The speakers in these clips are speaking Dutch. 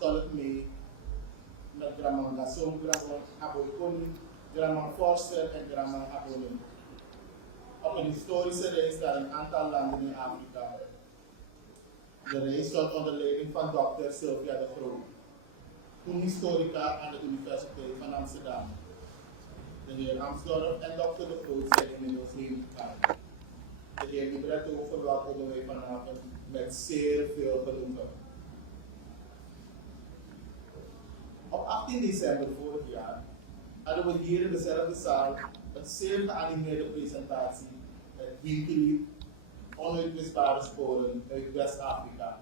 stolk mee met Gramman Gasson, Gramman Aboikoni, Gramman Forster en Gramman Abolim. Op een historische reis naar een aantal landen in Afrika. De reis stond onder leiding van Dr. Sylvia de Groot, toen historica aan de Universiteit van Amsterdam. De heer Amsdorff en Dr. de Groot zijn inmiddels heen gegaan. De heer libretto verwelkomen wij vanavond met zeer veel genoegen. Op 18 december vorig jaar hadden we hier in dezelfde zaal een zeer geanimeerde presentatie met Winkelied, onuitwisbare sporen uit West-Afrika.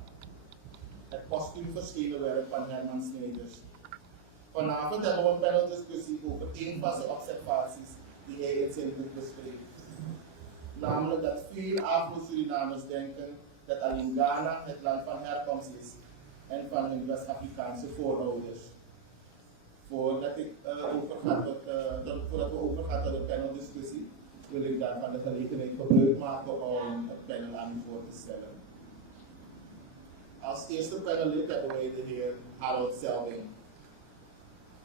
Het postuum verschenen werk van Herman Snijders. Vanavond hebben we een paneldiscussie over een van zijn observaties die hij in zijn boek bespreekt. Namelijk dat veel Afro-Surinamers denken dat alleen Ghana het land van herkomst is en van hun West-Afrikaanse voorouders. Voordat we overgaan tot de paneldiscussie, wil ik dan van de gelegenheid gebruik maken om het panel aan u voor te stellen. Als eerste panelist hebben wij de heer Harold Selving.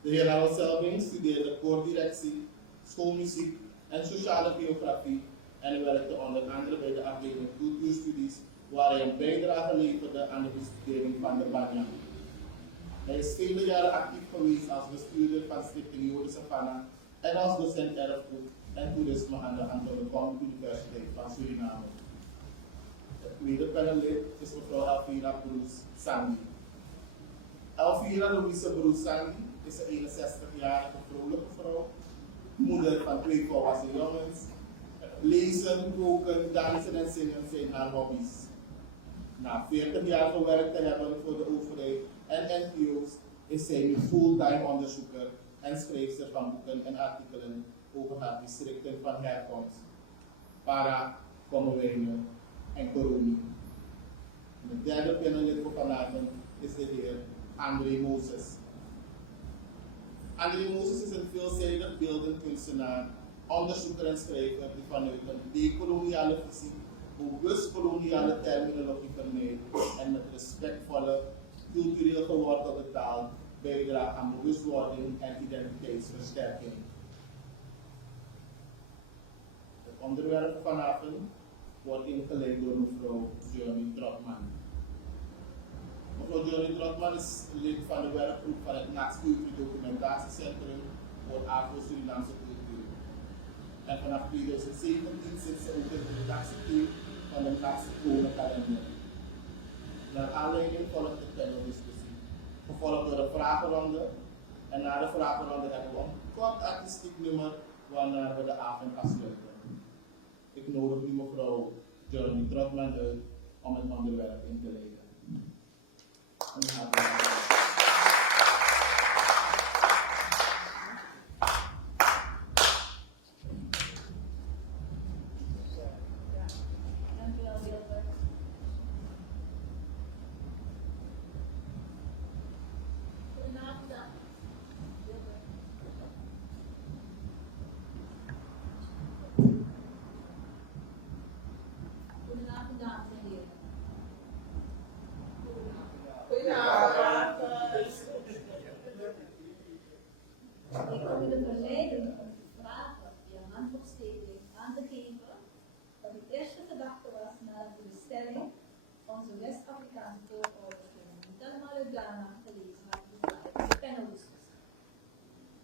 De heer Harold Selving studeerde koordirectie, schoolmuziek en sociale geografie en werkte onder andere bij de afdeling cultuurstudies, waar hij een bijdrage leverde aan de bestudering van de Banya. Hij is vele jaren actief geweest als bestuurder van Stichting Jodische Fana en als docent erfgoed en toerisme aan de Antoine Kom Universiteit van Suriname. De tweede panelist is mevrouw Elvira Bruce Sandy. Elvira Louise Bruce Sandy is een 61-jarige vrolijke vrouw, moeder van 2 volwassen jongens. Lezen, koken, dansen en zingen zijn haar hobby's. Na 40 jaar gewerkt te hebben voor de overheid en NGO's is zij nu fulltime onderzoeker en schrijfster van boeken en artikelen over haar districten van herkomst, Para, Kommerwijnen en Koroni. De derde panelist voor vanavond is de heer André Moses. André Moses is een veelzijdig beeldend kunstenaar, onderzoeker en schrijver die vanuit een decoloniale visie bewust koloniale terminologie vermijdt en met respectvolle, cultureel gewortelde taal bijdraagt aan bewustwording en identiteitsversterking. Het onderwerp vanavond wordt ingeleid door mevrouw Johnny Trotman. Mevrouw Johnny Trotman is lid van de werkgroep van het NACS Cultuur Documentatiecentrum voor Afro-Surinaamse cultuur. En vanaf 2017 zit ze ook in de redactieteam van de NACS Kalender. Naar aanleiding volgt de paneldiscussie, gevolgd door de vragenronde. En na de vragenronde hebben we een kort artistiek nummer waarna we de avond afsluiten. Ik nodig nu mevrouw Johnny Trotman uit om het onderwerp in te leiden. Onze West-Afrikaanse voorouders kunnen niet allemaal uit Ghana gelezen hebben in de paneldiscussie.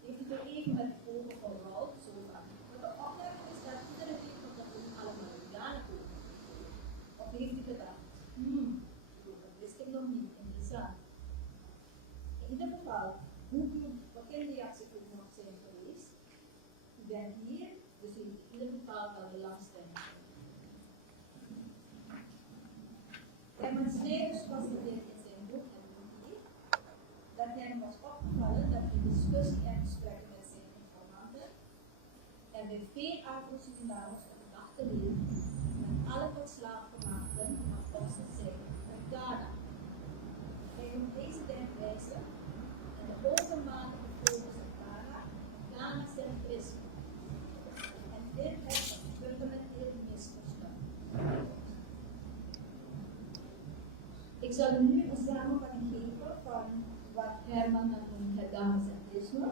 Heeft u er even met de ogen verrouwd, zo van. Maar de opmerking is dat iedereen weet dat we niet allemaal uit Ghana komen. Of heeft u gedacht, dat wist ik nog niet, interessant. In ieder geval, hoe bekende reactie ook nog zijn geweest, u bent hier, dus u heeft in ieder geval wel de belangstelling. Herman Snijders constateert in zijn boek en boekje dat hem was opgevallen dat in discussie en gesprekken met zijn informanten er bij veel Afro-Surinamers op de achterleven met alle tot slaafgemaakten afkomstig zijn uit Ghana. Hij noemt deze denkwijze en de overmatige focus op Ghana-centrisme. En dit is een fundamenteel misverstand. Ik zal u nu een samenvatting geven van Herman aan het Ghana-centrisme.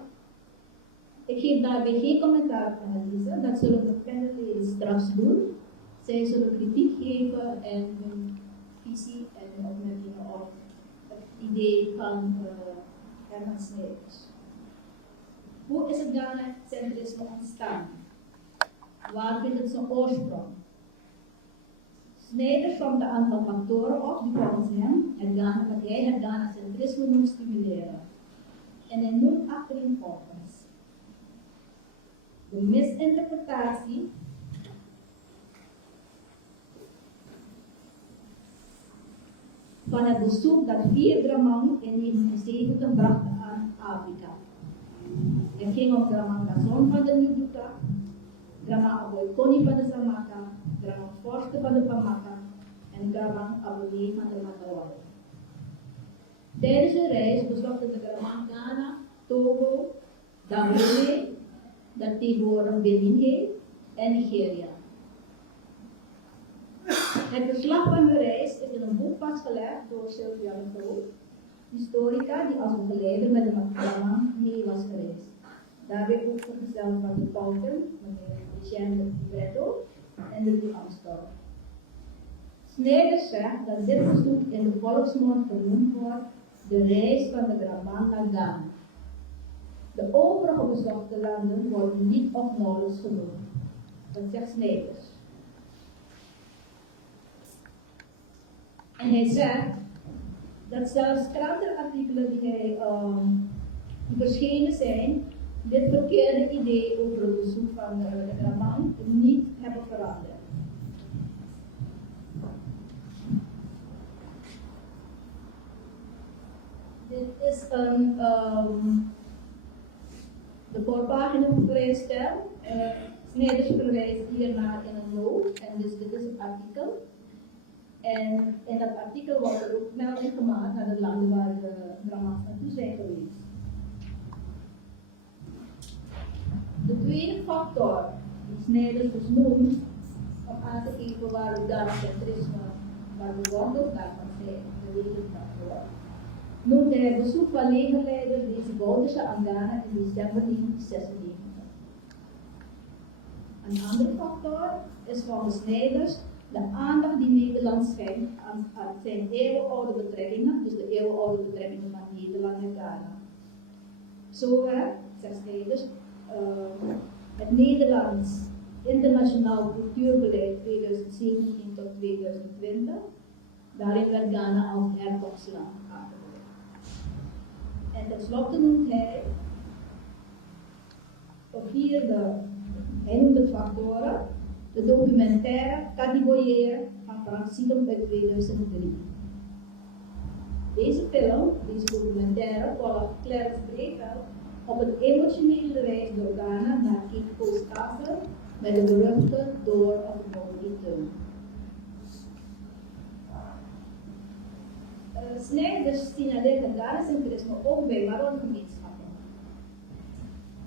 Ik geef daarbij geen commentaar op analyse, dat zullen de panelleden straks doen. Zij zullen kritiek geven en hun visie en hun opmerkingen op het idee van Herman Snijders. Hoe is het Ghana-centrisme ontstaan? Waar vindt het zijn oorsprong? Snijders somt een aantal factoren op die volgens hem het Ghana-centrisme moet stimuleren. En hij noemt achtereenvolgens de misinterpretatie van het bezoek dat 4 Dramang in 1970 bracht aan Afrika. Het ging om Dramang Gasson van de Nubuta, Dramang Aboy Koni van de Samaka, Dramang Forste van de Pamaka en Dramang Aboy van de Matawai. Tijdens de reis bezochten de Dramang Ghana, Togo, Dahomey, dat tegenwoordig Benin heet, en Nigeria. Het verslag van de reis is in een boek vastgelegd door Sylvia de Groot, historica die als begeleider met de Dramang mee was gereisd. Daarbij ook vergezeld van de Paulten, meneer Eugène Bretto en de Louis Armstrong. Snijders zegt dat dit bezoek in de volksmond genoemd wordt de reis van de Dramang naar Ghana. De overige bezochte landen worden niet of nauwelijks genoemd. Dat zegt Snijders. En hij zegt dat zelfs krantenartikelen die verschenen zijn, dit verkeerde idee over het bezoek van de Dramang niet hebben veranderd. Dit is de voorpagina vrijstel. Snijders verwijst hiernaar in een noot, en dus dit is het artikel. En in dat artikel wordt er ook melding gemaakt naar de landen waar de Dramangs naartoe zijn geweest. De tweede factor die Snijders dus noemt om aan te geven waar het Ghana-centrisme, waar de wortels daarvan zijn, de wegenfactor, noemt hij het bezoek van legerleider deze Bouterse aan Ghana in december 1996. Een andere factor is volgens Snijders de aandacht die Nederland schenkt aan zijn eeuwenoude betrekkingen, dus de eeuwenoude betrekkingen van Nederland en Ghana. Zo zegt Snijders, het Nederlands Internationaal Cultuurbeleid 2017 tot 2020, daarin werd Ghana als herkomstland aangeduid. En tenslotte noemt hij op hij noemt de factoren, de documentaire Kadiboyer van Frank Sidom uit 2003. Deze film, deze documentaire, volgt Clarence Breeveld op een emotionele reis door Ghana naar Cape Coast Castle met de beruchte Door of No Return. Snijders signaleert het Ghana-centrisme ook bij Maron-gemeenschappen.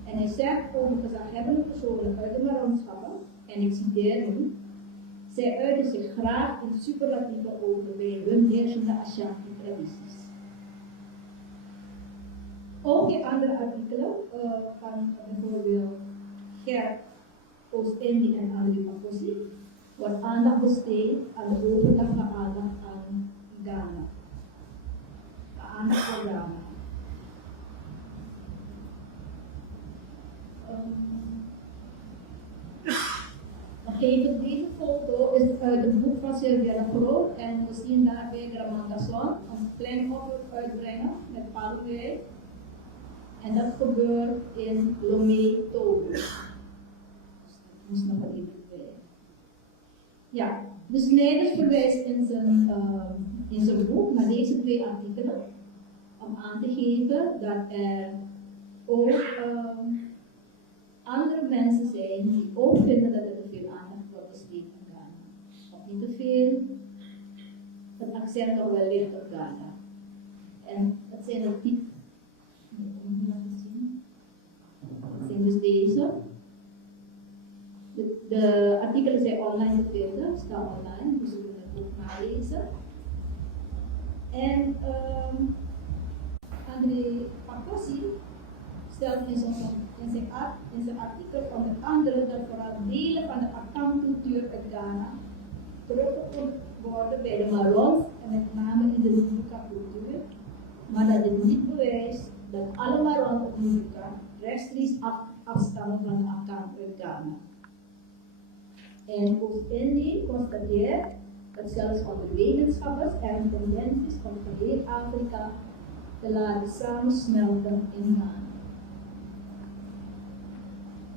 En hij zegt over gezaghebbende personen uit de Maronschappen, en ik citeer nu, zij uiten zich graag in superlatieven over bij hun heersende Ashanti-tradities. Ook in andere artikelen van bijvoorbeeld Gert Oost-Indie en André Makosi wordt aandacht besteed aan de overdracht van aandacht aan Ghana. Aandacht voor Ghana. Deze foto is uit het boek van Sylvia de Groot en we zien daarbij Dramang Gasson een klein offer uitbrengen met palmwijk. En dat gebeurt in Lomé, Togo. Moest nog even bij. Ja, dus Snijders verwijst in zijn boek naar deze 2 artikelen om aan te geven dat er ook andere mensen zijn die ook vinden dat er te veel aandacht wordt besteed aan Ghana. Of niet te veel, het accent toch wel ligt op Ghana. En dat zijn er 10. Dat zijn dus deze. De artikelen zijn online te vinden, staan online, dus we kunnen het ook nalezen. En aan André Pakossi stelt in zijn artikel onder andere dat vooral delen van de Akan-cultuur uit Ghana teruggevonden worden bij de Marons en met name in de Lubuka-cultuur, maar dat dit niet bewijst dat alle Marons op Lubuka rechtstreeks afstammen van de Akan uit Ghana. En Oost-Indië constateert dat zelfs onder wetenschappers er een tendens is om geheel Afrika te laten samensmelten in Ghana.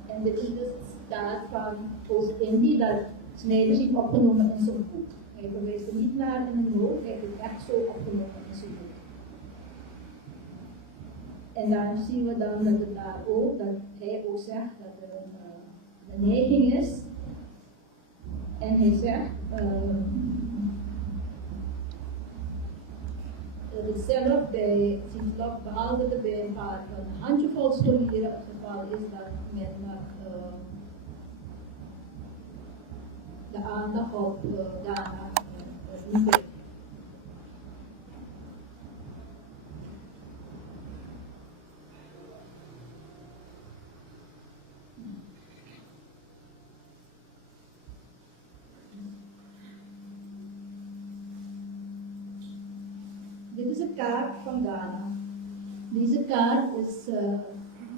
En dit is dus het staat van Oost-Indië dat Sneijder heeft opgenomen in zijn boek. Hij verwijst er niet naar in een noot, hij heeft het echt zo opgenomen in zijn boek. En daar zien we dan dat het daar ook, dat hij ook zegt dat er een neiging is. En hij zegt, er is zelf bij Sislop, behalve dat bij een handjevol scholieren het geval is dat men de aandacht op Ghana niet heeft. Dit is een kaart van Ghana. Deze kaart is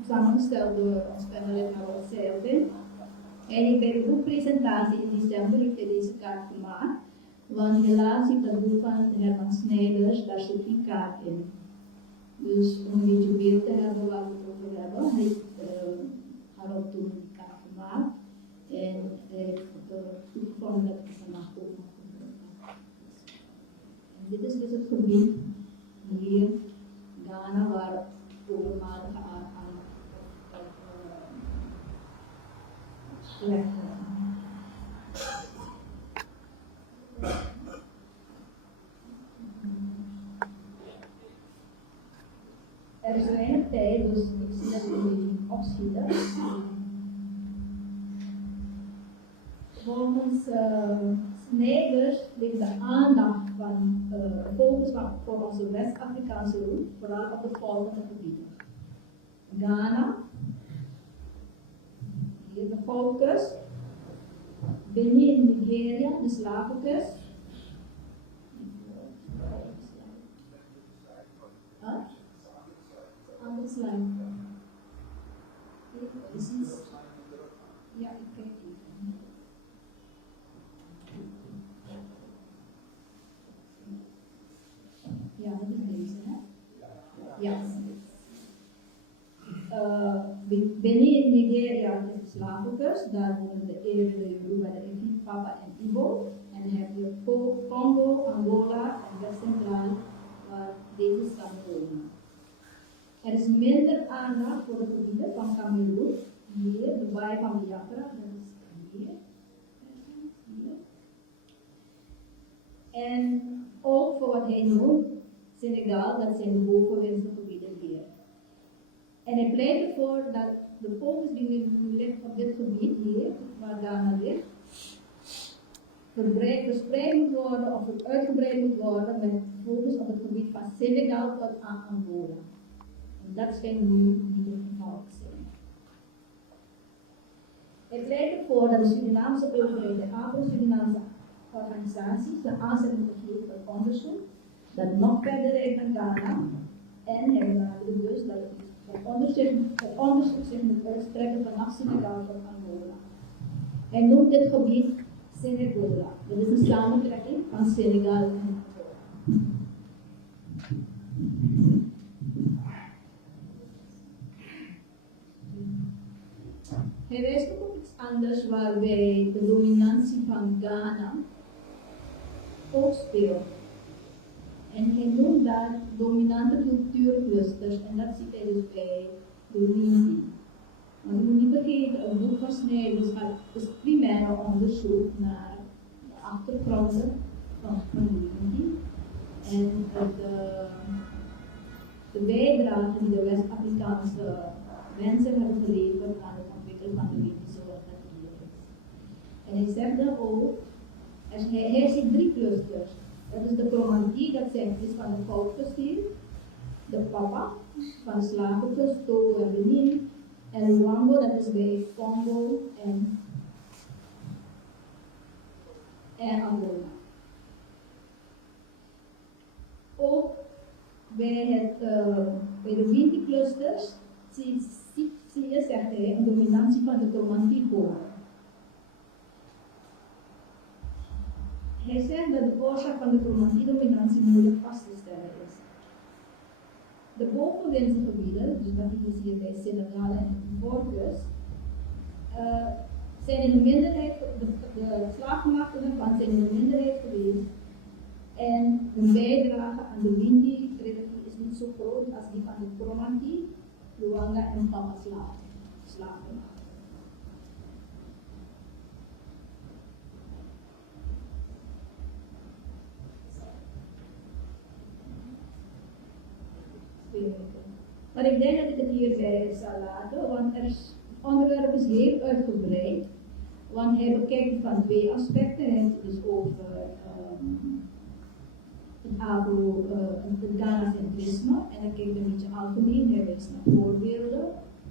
samengesteld door ons panelist Harold Selvin. En bij de boekpresentatie in december heeft hij deze kaart gemaakt. Want helaas heeft het boek van Herman Snijders, daar zit geen kaart in. Dus om een beetje beeld te hebben waar we het over hebben, heeft Harold toen die kaart gemaakt. En hij heeft toegevonden dat ik vandaag ook nog gebruiken. Dit is dus het gebied hier, Ghana, waar overmatige aandacht gelegd wordt. Er is weinig tijd, dus ik zie dat we een beetje opschieten. Volgens Snijders ligt de aandacht van focus voor onze West-Afrikaanse route vooral op de volgende gebieden: Ghana, hier de Goudkust, Benin, Nigeria, de Slavenkust. Andere slide. Precies. Ja, ik kijk even. Ja, dat is deze, hè? Ja. Benin, Nigeria is de Slavenkust, daar wonen de Ewe, de Yoruba, de Efi, Papa en Ibo. En dan heb je Congo, Angola en West-Centraal, waar deze stammen wonen. Er is minder aandacht voor de gebieden van Cameroen, hier, de baai van Biafra, dat is hier. En ook voor wat hij noemt, Senegal, dat zijn de bovenwindse gebieden hier. En hij pleit ervoor dat de focus die nu ligt op dit gebied hier, waar Ghana ligt, verspreid moet worden of uitgebreid moet worden met focus op het gebied van Senegal tot aan Angola. En dat schijnt nu niet het geval te zijn. Hij pleit ervoor dat de Surinaamse overheid, de Afro-Surinaamse organisaties, de aanzet moeten geven tot onderzoek dat nog verder reikt naar Ghana. En hij benadrukt dus dat het onderzoek zich moet uitstrekken vanaf Senegal tot Angola. Hij noemt dit gebied Senegola. Dat is een samentrekking van Senegal en Angola. Hij wijst ook op iets anders waarbij de dominantie van Ghana ook speelt. En hij noemt daar dominante cultuurclusters en dat ziet hij dus bij de Lindi. Maar je moet niet vergeten, het boek van Snijders is primair een onderzoek naar de achtergronden van de Lindi en de bijdrage die de West-Afrikaanse mensen hebben geleverd aan het ontwikkelen van de Lindi zoals dat hier is. En hij zegt dan ook, hij ziet 3 clusters. Dat is de Chromatiek, dat zijn is van de Goudkust hier. de papa van de slachtoffers, Togo en Benin, en Luango, dat is bij Congo en Angola. Ook bij de Winti-clusters zie je, zegt hij, een dominantie van de Kromantigo. Hij zegt dat de oorzaak van de Kromantie-dominantie moeilijk vast te stellen is. De bovenwindse gebieden, dus dat is hier bij Senegal en Ivoorkust, zijn in de minderheid, de slavenmachten ervan zijn in de minderheid geweest. En hun bijdrage aan de Winti-religie is niet zo groot als die van de Kromanti, Luanga en Pama-slaven. Maar ik denk dat ik het hierbij zal laten, want het onderwerp is heel uitgebreid. Want hij bekijkt het van twee aspecten. Hij heeft het dus over het Ghana-centrisme en dan kijkt een beetje algemeen. Hij wijst naar voorbeelden,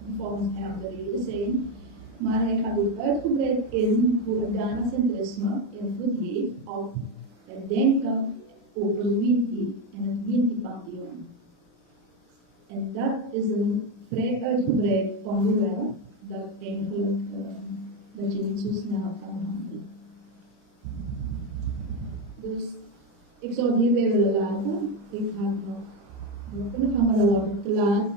die volgens hem de reden zijn. Maar hij gaat ook uitgebreid in hoe het Ghana-centrisme invloed heeft op het denken over Winti en het Winti-pantheon. En dat is een vrij uitgebreid onderwerp dat eigenlijk dat je niet zo snel kan handelen. Dus ik zou het hierbij willen laten. Ik ga nog kunnen gaan, maar dan wordt het te laat.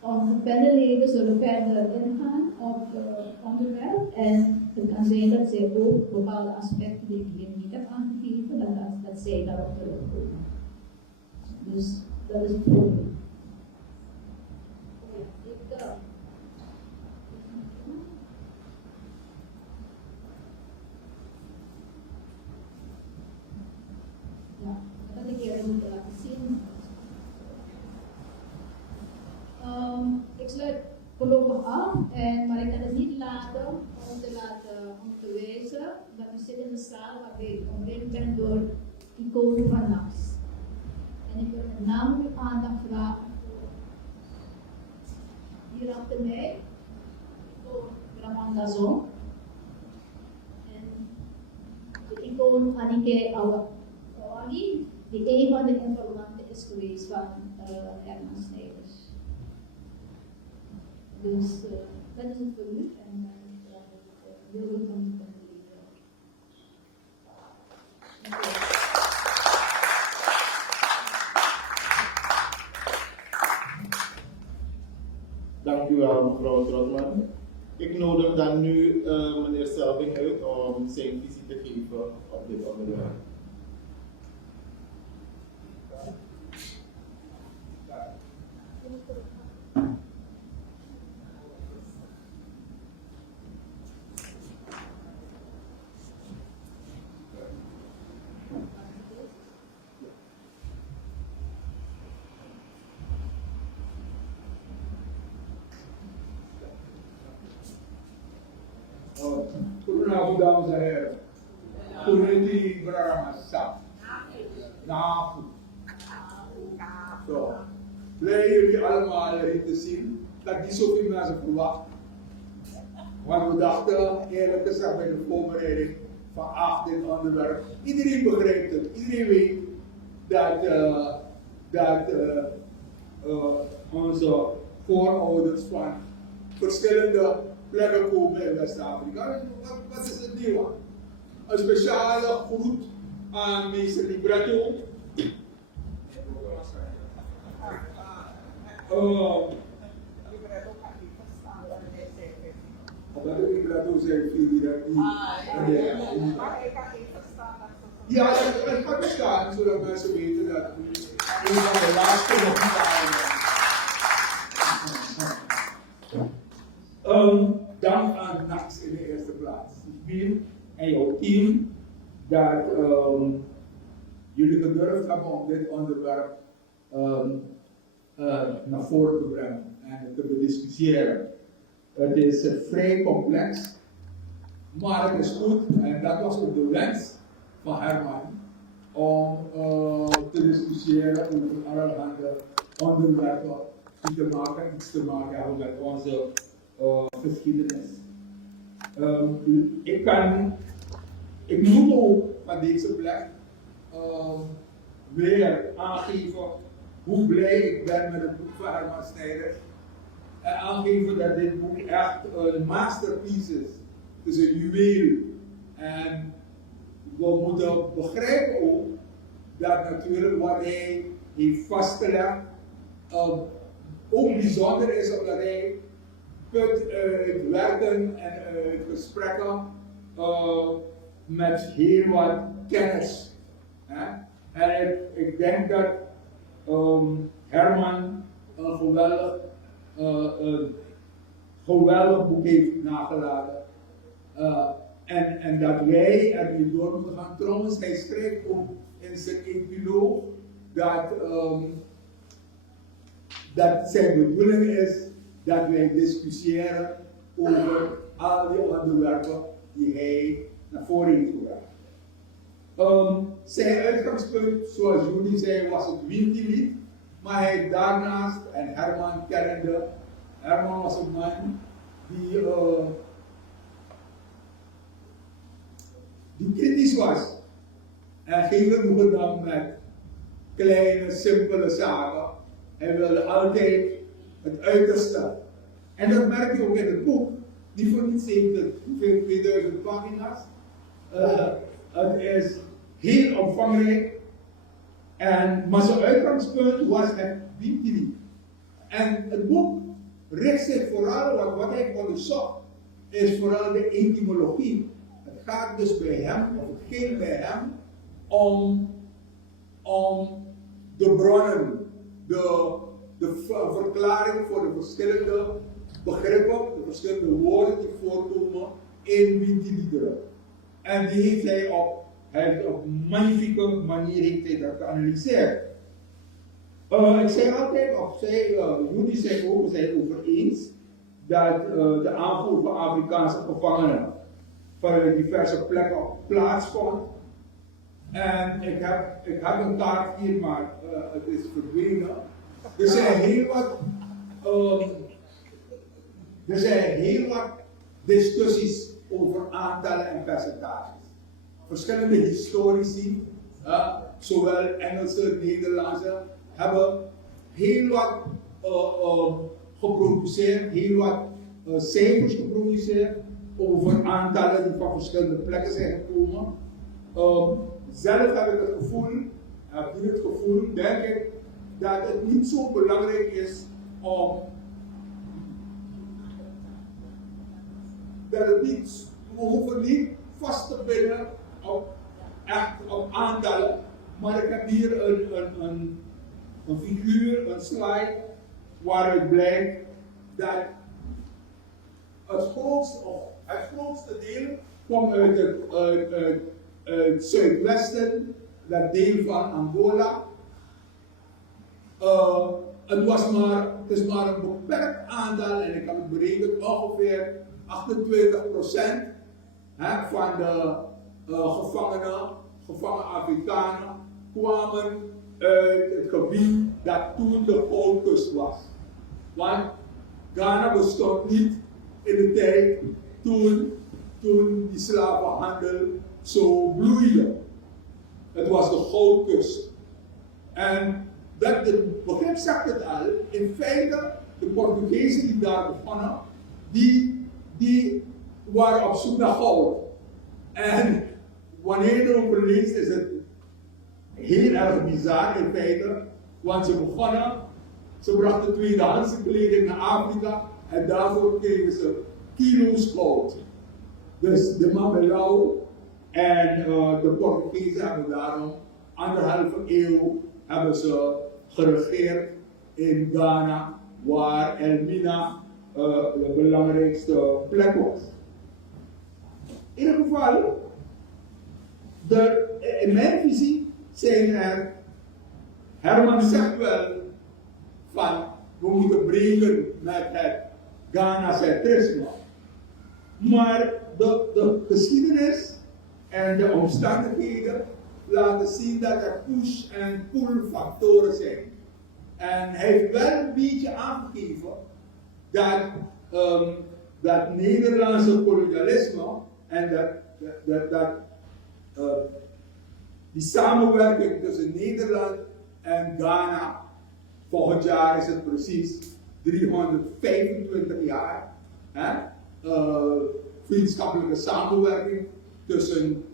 Onze panelleden zullen verder ingaan op het onderwerp en het kan zijn dat zij ook bepaalde aspecten die ik hier niet heb aangegeven, dat zij daarop terugkomen. Dus dat is het voorbeeld. Ja, dat had ik hier moeten laten zien. Ik sluit voorlopig af, maar ik kan het niet laten om te wijzen dat u zit in de zaal waarbij ik omringd ben door iconen van NAS. En ik wil met name uw aandacht vragen voor hier achter mij, voor Gramanda Zon. En de icoon Anike Awali, die een van de informanten is geweest van Herman Snijders. Dus dat is het voor u en dan wil ik van u Dank u wel, mevrouw Trotman. Ik nodig dan nu meneer Selving uit om zijn visie te geven op dit onderwerp. Goedenavond, dames en heren. Community Braramassa. Nafu. Zo. Blij jullie allemaal hier te zien. Dat niet zoveel mensen verwacht. Want we dachten, eerlijk gezegd, bij de voorbereiding van dit onderwerp. Iedereen begrijpt het. Iedereen weet dat onze voorouders van verschillende plekken komen in West-Afrika. Wat is het nieuwe? Een speciale groet aan meester Libretto. Omdat de Libretto zei, viel die dat niet. Ja, het gaat bestaan, zodat mensen weten dat een van de laatste nog dank aan NAX in de eerste plaats. Bier en jouw team dat jullie gedurfd hebben om dit onderwerp naar voren te brengen en te bediscussiëren. Het is vrij complex, maar het is goed en dat was ook de wens van Herman om te discussiëren over allerhande onderwerpen die iets te maken hebben met onze geschiedenis. Ik moet ook van deze plek weer aangeven hoe blij ik ben met het boek van Herman Snijders. En aangeven dat dit boek echt een masterpiece is. Het is een juweel. En we moeten begrijpen ook dat natuurlijk wat hij heeft vastgelegd ook bijzonder is omdat hij uit werken en uit gesprekken met heel wat kennis. En ik denk dat Herman een geweldig boek heeft nagelaten. En dat wij er nu door moeten gaan. Trouwens, hij schrijft ook in zijn epiloog dat zijn bedoeling is dat wij discussiëren over al die onderwerpen die hij naar voren heeft gebracht. Zijn uitgangspunt, zoals Judy zei, was het Winkelied, maar hij heeft daarnaast, en Herman kennende, Herman was een man die kritisch was en geen genoegen nam met kleine, simpele zaken. Hij wilde altijd het uiterste. En dat merk je ook in het boek. Die voor niets heeft het 2000 pagina's. Het is heel omvangrijk. Maar zijn uitgangspunt was het Winkelied. En het boek richt zich vooral, wat hij onderzocht, is vooral de etymologie. Het gaat dus bij hem, of het ging bij hem, om de bronnen, de verklaring voor de verschillende begrippen, de verschillende woorden die voorkomen in Winkeliederen. En die heeft hij op een magnifieke manier heeft hij dat geanalyseerd. Ik zei altijd, jullie zijn ook over eens, dat de aanvoer van Afrikaanse gevangenen vanuit diverse plekken plaatsvond. En ik heb een kaart hier, maar het is verdwenen. Er zijn heel wat discussies over aantallen en percentages. Verschillende historici, zowel Engelse, Nederlandse, hebben heel wat geproduceerd, heel wat cijfers geproduceerd over aantallen die van verschillende plekken zijn gekomen. Zelf heb ik het gevoel, denk ik, dat het niet zo belangrijk is we hoeven niet vast te binden op aantallen, maar ik heb hier een figuur, een slide, waaruit blijkt dat het grootste deel komt uit het zuidwesten, dat deel van Angola. Het is maar een beperkt aantal, en ik heb het berekend, ongeveer 28% van de gevangen Afrikanen kwamen uit het gebied dat toen de Goudkust was. Want Ghana bestond niet in de tijd toen die slavenhandel zo bloeide. Het was de Goudkust. En het begrip zegt het al, in feite, de Portugezen die daar begonnen, die waren op zoek naar goud. En wanneer je erover leest, is het heel erg bizar in feite, want ze brachten tweedehandse kleding naar Afrika en daarvoor kregen ze kilo's goud. Dus de Mabelau en de Portugezen hebben daarom 1,5 eeuw hebben ze geregeerd in Ghana, waar Elmina de belangrijkste plek was. In ieder geval, in mijn visie zijn er, Herman zegt wel van we moeten breken met het Ghana-centrisme. Maar de geschiedenis en de omstandigheden laten zien dat er push- en pull-factoren zijn. En hij heeft wel een beetje aangegeven dat Nederlandse kolonialisme en die samenwerking tussen Nederland en Ghana, volgend jaar is het precies 325 jaar, hè? Vriendschappelijke samenwerking tussen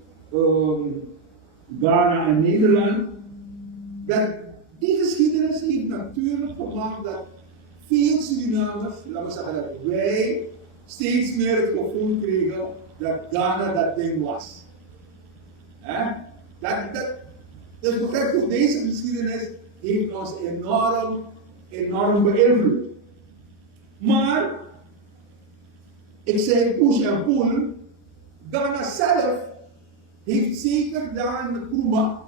Ghana en Nederland. Die geschiedenis heeft natuurlijk gemaakt dat veel Surinamers, laten we zeggen dat wij steeds meer het gevoel kregen dat Ghana dat ding was. Dus begrijp je, deze geschiedenis heeft ons enorm beïnvloed. Maar, ik zei push en pull, Ghana zelf heeft zeker daar de Nkrumah.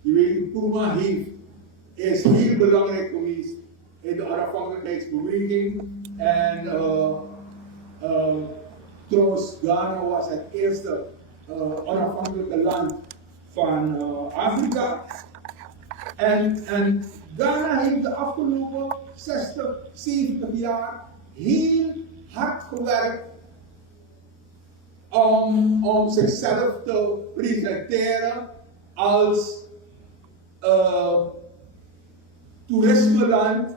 Je weet, Nkrumah is heel belangrijk geweest in de onafhankelijkheidsbeweging. En trouwens, Ghana was het eerste onafhankelijke land van Afrika. En Ghana heeft de afgelopen 60, 70 jaar heel hard gewerkt om zichzelf te presenteren als toerismeland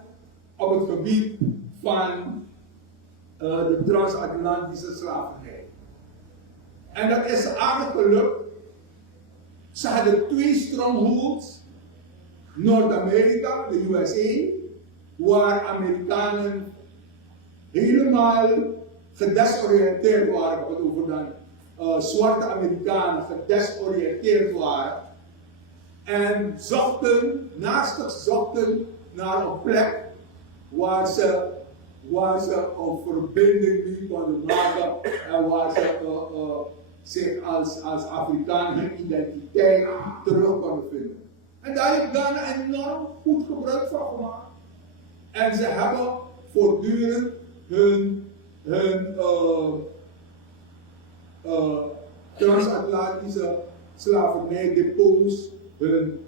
op het gebied van de transatlantische slavernij. En dat is aardig gelukt. Ze hadden 2 strongholds. Noord-Amerika, de USA, waar Amerikanen helemaal gedesoriënteerd waren, wat over dan zwarte Amerikanen gedesoriënteerd waren. En naastig zochten naar een plek waar ze een verbinding mee konden maken en waar ze zich als Afrikaan hun identiteit terug konden vinden. En daar heeft Ghana enorm goed gebruik van gemaakt. En ze hebben voortdurend hun transatlantische slavernijdepots, hun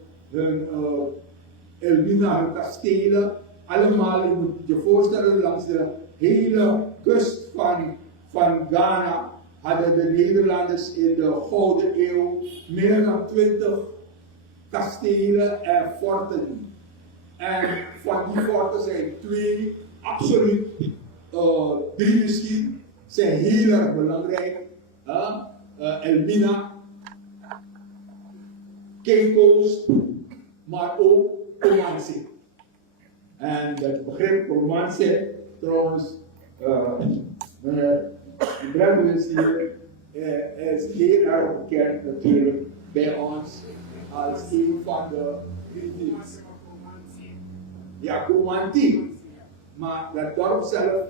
Elmina, hun kastelen, allemaal, je moet je voorstellen, langs de hele kust van Ghana hadden de Nederlanders in de Gouden Eeuw meer dan 20 kastelen en forten. En van die forten zijn 2, absoluut 3 misschien, zijn heel erg belangrijk. Elmina, Cape Coast, maar ook Comanche. En het begrip Comanche, trouwens, meneer Bradwins hier, is heel erg bekend natuurlijk bij ons als een van de Indiërs. Ja, Comanche. Maar dat dorp zelf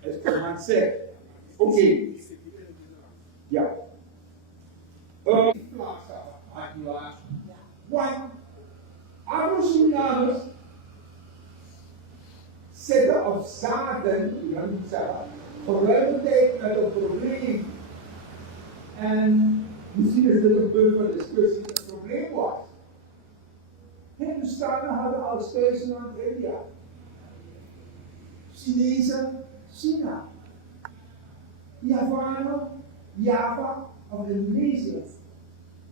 is Comanche. Oké. Ja. Want Afro-Surinamers zitten of zaten, ik kan niet zeggen, geruime tijd met een probleem. En misschien is dit een punt van discussie, het probleem was. Hindustanen hadden als thuisland India. Chinezen, China. Javanen, Java of Indonesië.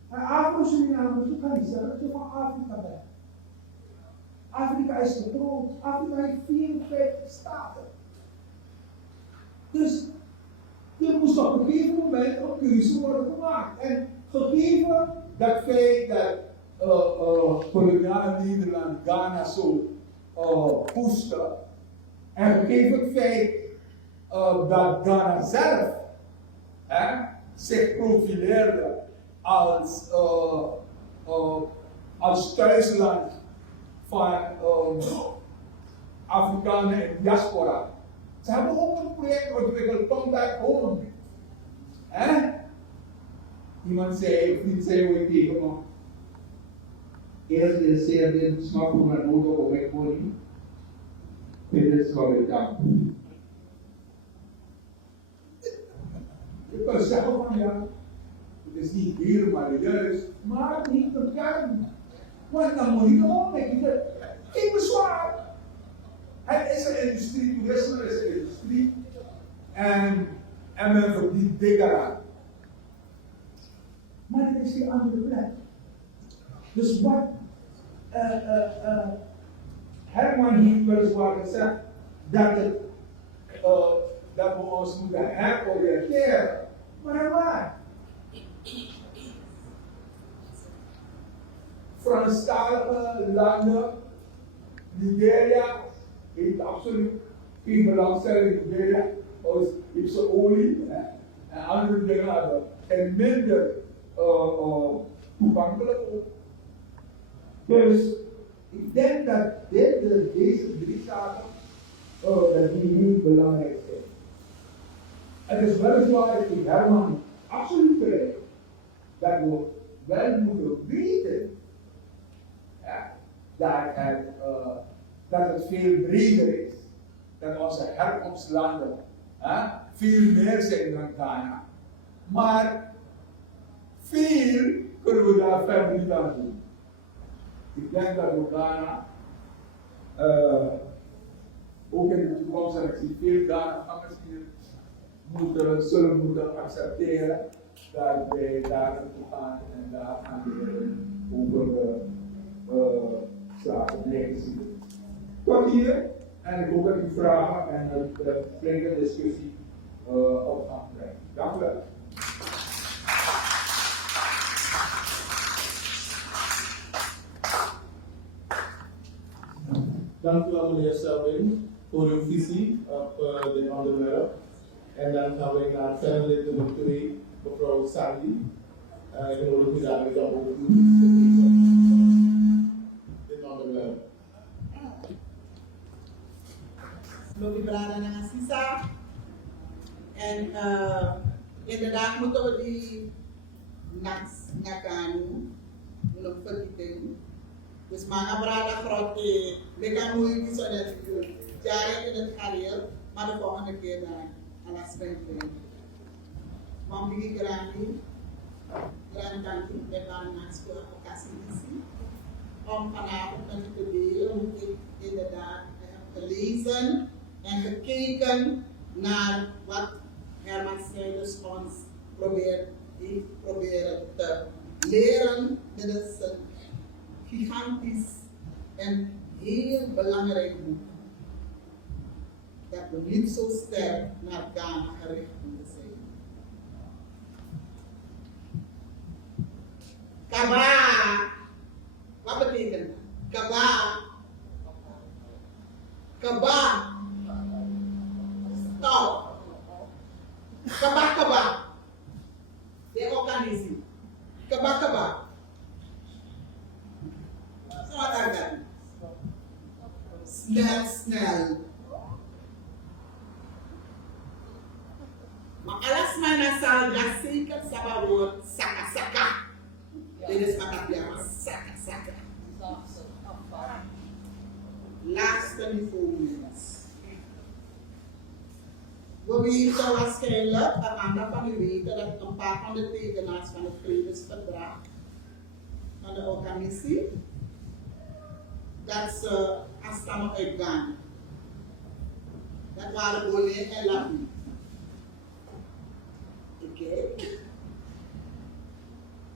En Afro-Surinamers, hoe kan je zeggen dat je van Afrika bent? Afrika is te groot. Afrika heeft 54 staten. Dus er moest op een gegeven moment een keuze worden gemaakt. En gegeven dat feit dat koloniaal Nederland Ghana zo pushte, en gegeven het feit dat Ghana zelf zich profileerde als thuisland van Afrikanen in diaspora. Ze hebben ook een project ontwikkeld, Come Back Home. Iemand zei, een vriend zei ooit tegen me, eerst is zeer dit smak voor mijn moeder op mijn woning. Dit is wat ik dacht. Je kan zeggen van ja, Het is niet helemaal juist, maar niet de kern. Want dan moet je gewoon denken, geen bezwaar. Het is een industrie, toerisme is een industrie. En men verdient dik aan. Maar het is geen andere plek. Dus wat Herman heeft weliswaar gezegd, dat we ons moeten heroriënteren. Maar waar? Franstalige landen, Nigeria heeft absoluut geen belangstelling in Nigeria, heeft ze olie en andere dingen hebben en minder toegankelijk ook. Dus ik denk dat deze drie zaken dat die heel belangrijk zijn. Het is weliswaar dat ik Herman absoluut begrijp dat we wel moeten weten dat het veel breder is. Dat onze herkomstlanden veel meer zijn dan Ghana. Maar veel kunnen we daar verder niet aan doen. Ik denk dat we Ghana, ook in de toekomst, en ik zie veel Ghana-gangers hier, zullen moeten accepteren dat wij daar naartoe gaan en daar gaan leren over slavernij. Tot hier, en ik hoop dat u vragen en een flinke discussie op gang brengt. Dank u wel. Dank u wel, meneer Selvin, voor uw visie op dit onderwerp. En dan gaan we naar verder nummer 2, mevrouw Sandy. Ik nodig u daarmee dan ook toe dit onderwerp. Lobi Brada na Sisa. En inderdaad moeten we die nakanu nog verdienen. Dus mga Brada grote, lekker moeilijk is aan het jaren in het carrière, maar de volgende keer dan aan het spelen. Want die grandi, met een nachtskool occasie om vanavond met u te delen hoe ik inderdaad heb gelezen en gekeken naar wat Herman Snijders ons proberen te leren. Dit is een gigantisch en heel belangrijk boek. Dat we niet zo sterk naar Ghana gericht moeten zijn. Kaba! Wat betekent dat? Kaba! Kaba! Stop! Kaba kaba! De organisme. Kaba kaba! Zo wat dat? Snel, snel. Maar alles mijn zal ja zeker sabba woord saka saka. Dit is wat ik ja saka saka. Laatste niveau mensen. We weten waarschijnlijk, Amanda van u weten, dat een paar van de tekenaars van het Vredesverdrag van de organisatie, dat ze afstammen uit Ghana. Dat waren Bolin en Labi.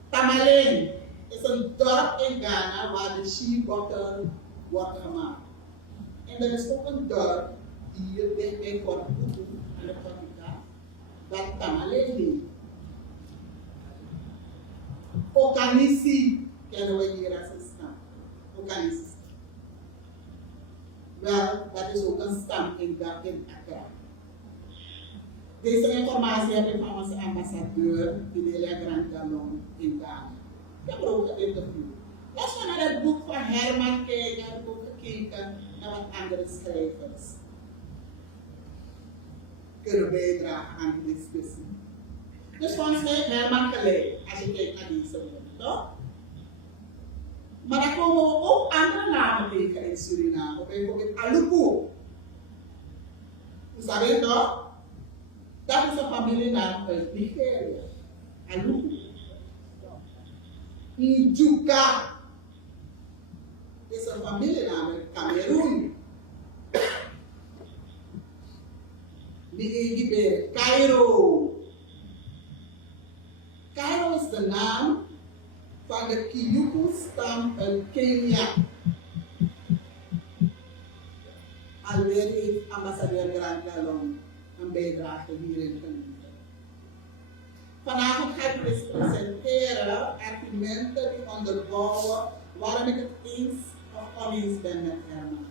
Tamalen is een dorp in Ghana waar de sheepbutter wordt gemaakt. En er is ook een dorp hier dichtbij Fort Kudu aan de Portugal, dat Tamalen heet. Okanisi kennen we hier als een stam. Okanisi. Wel, dat is ook een stam in Accra. Deze informatie heb ik van onze ambassadeur, Fidelia Grandalon, in Ghana. Ik heb er ook een interview. Als we naar het boek van Herman kijken, heb ik ook gekeken naar wat andere schrijvers kunnen bijdragen aan de discussie. Dus volgens mij heeft Herman gelijk, als je kijkt naar deze boek, toch? Maar dan komen we ook andere namen tegen in Suriname, bijvoorbeeld Aluku. U weet toch? Dat is een familienaam uit Nigeria. Aluku. Njuka is een familienaam in Cameroen. Die Egypte, Cairo. Cairo is de naam van de Kiyuku-stam uit Kenia. Alweer heeft ambassadeur Grant Lalong een bijdrage hierin geleverd. Vanavond ga ik presenteren argumenten die onderbouwen waarom ik het eens of oneens ben met Herman.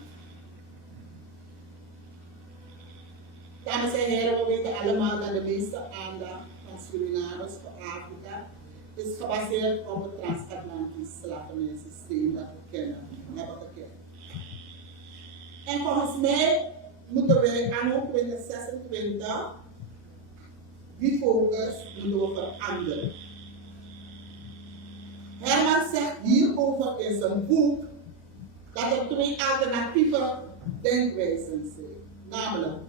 Dames en heren, we weten allemaal dat de meeste aandacht van Surinamers voor Afrika is gebaseerd op het transatlantisch slavernijsysteem dat we kennen, hebben gekend. En volgens mij moeten wij anno 2026 die focus moeten we veranderen. Herman zegt hierover in zijn boek dat er 2 alternatieve denkwijzen zijn. Namelijk,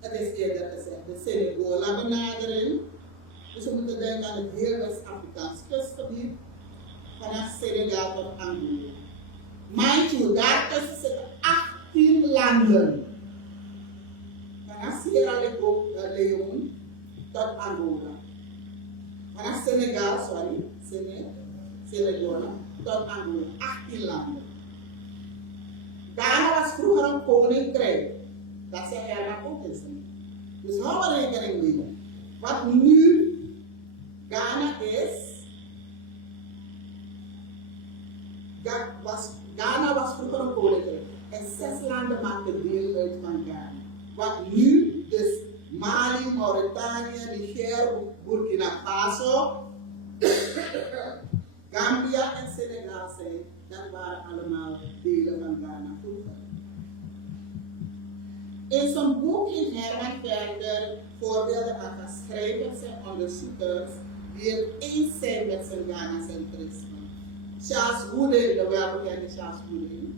het is eerder gezegd, de Senegola-benadering. Dus we moeten denken aan het heel West-Afrikaans kustgebied, vanaf Senegal tot Angola. Mind you, daartussen zitten 18 landen. Vanaf Sierra Leone tot Angola. Vanaf Sierra Leone tot Angola. 18 landen. Ghana was vroeger een koninkrijk. Dat zei Herman ook in zijn. Dus hou er rekening mee. Wat nu Ghana is, Ghana was vroeger een koninkrijk. En 6 landen maakten deel uit van Ghana. Wat nu dus Mali, Mauritanië, Niger, Burkina Faso, Gambia en Senegal zijn, dat waren allemaal delen van Ghana vroeger. In zijn boek heeft Herman verder voorbeelden aan van schrijvers en onderzoekers die het eens zijn met zijn Ghana-centrisme. Charles Gooding, de welbekende Charles Gooding,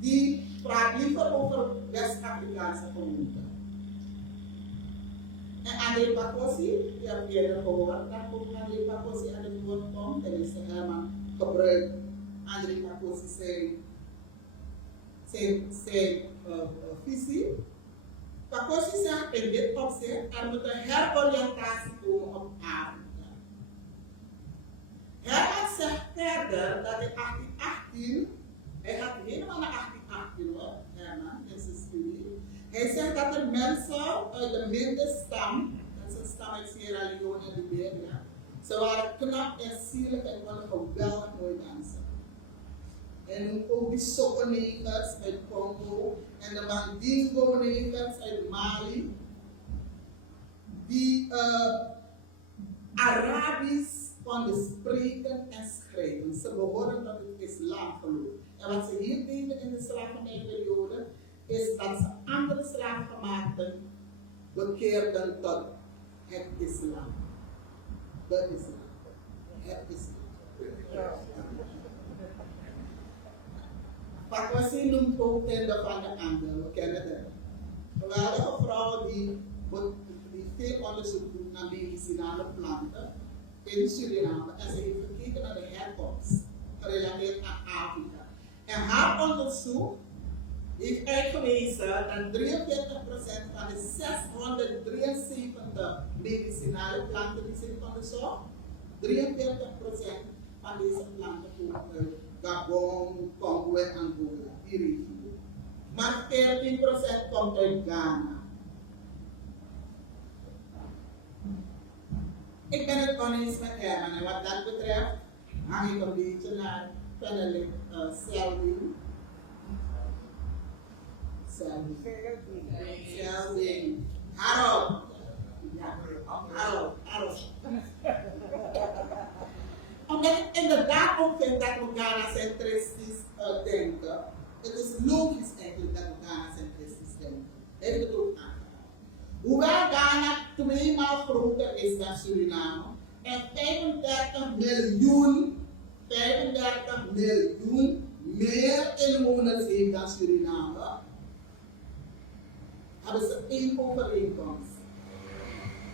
die praat liever over West-Afrikaanse gewoonten. En André Pakosi, die heb je eerder gehoord, dat ook André Pakosi aan het woord komt. Tenminste, Herman gebruikt André Pakosi zijn visie. Pakosi zegt in dit opzicht, er moet een heroriëntatie komen op Afrika. Herman zegt verder dat in 1818, hij gaat helemaal naar 1818 hoor, Herman, in zijn studie. Hij zegt dat er mensen uit de Minde-stam, dat is een stam uit Sierra Leone en Liberia, ze waren knap en sierlijk en konden geweldig mooi dansen. En ook die Soko-negers uit Congo en de Mandingo-negers uit Mali, die Arabisch konden spreken en schrijven. Ze behoren tot het islamgeloof. En wat ze hier deden in de slavernijperiode, is dat ze andere slaafgemaakten bekeerden tot het islam. De islam. Het islam. Pakwasi noemt ook tender van de ander, we kennen het. Geweldige vrouw die veel onderzoek doet naar medicinale planten in Suriname en ze heeft gekeken naar de herkomst, gerelateerd aan Afrika. En haar onderzoek heeft uitgewezen dat 43% van de 673 medicinale planten die zijn onderzocht, 43% van deze planten komen uit Gabon, Congo en Angola, die regio. Maar 14% komt uit Ghana. Ik ben het oneens met Herman en wat dat betreft hang ik een beetje naar Fenelon Selving. Selving. Harold. Omdat ik inderdaad ook vind dat we Ghana-centristisch denken. Het is logisch eigenlijk dat we Ghana-centristisch denken. Heb ik het ook aangehaald. Hoewel Ghana 2 maal groter is dan Suriname en 35 miljoen meer inwoners heeft dan Suriname, hebben ze 1 overeenkomst.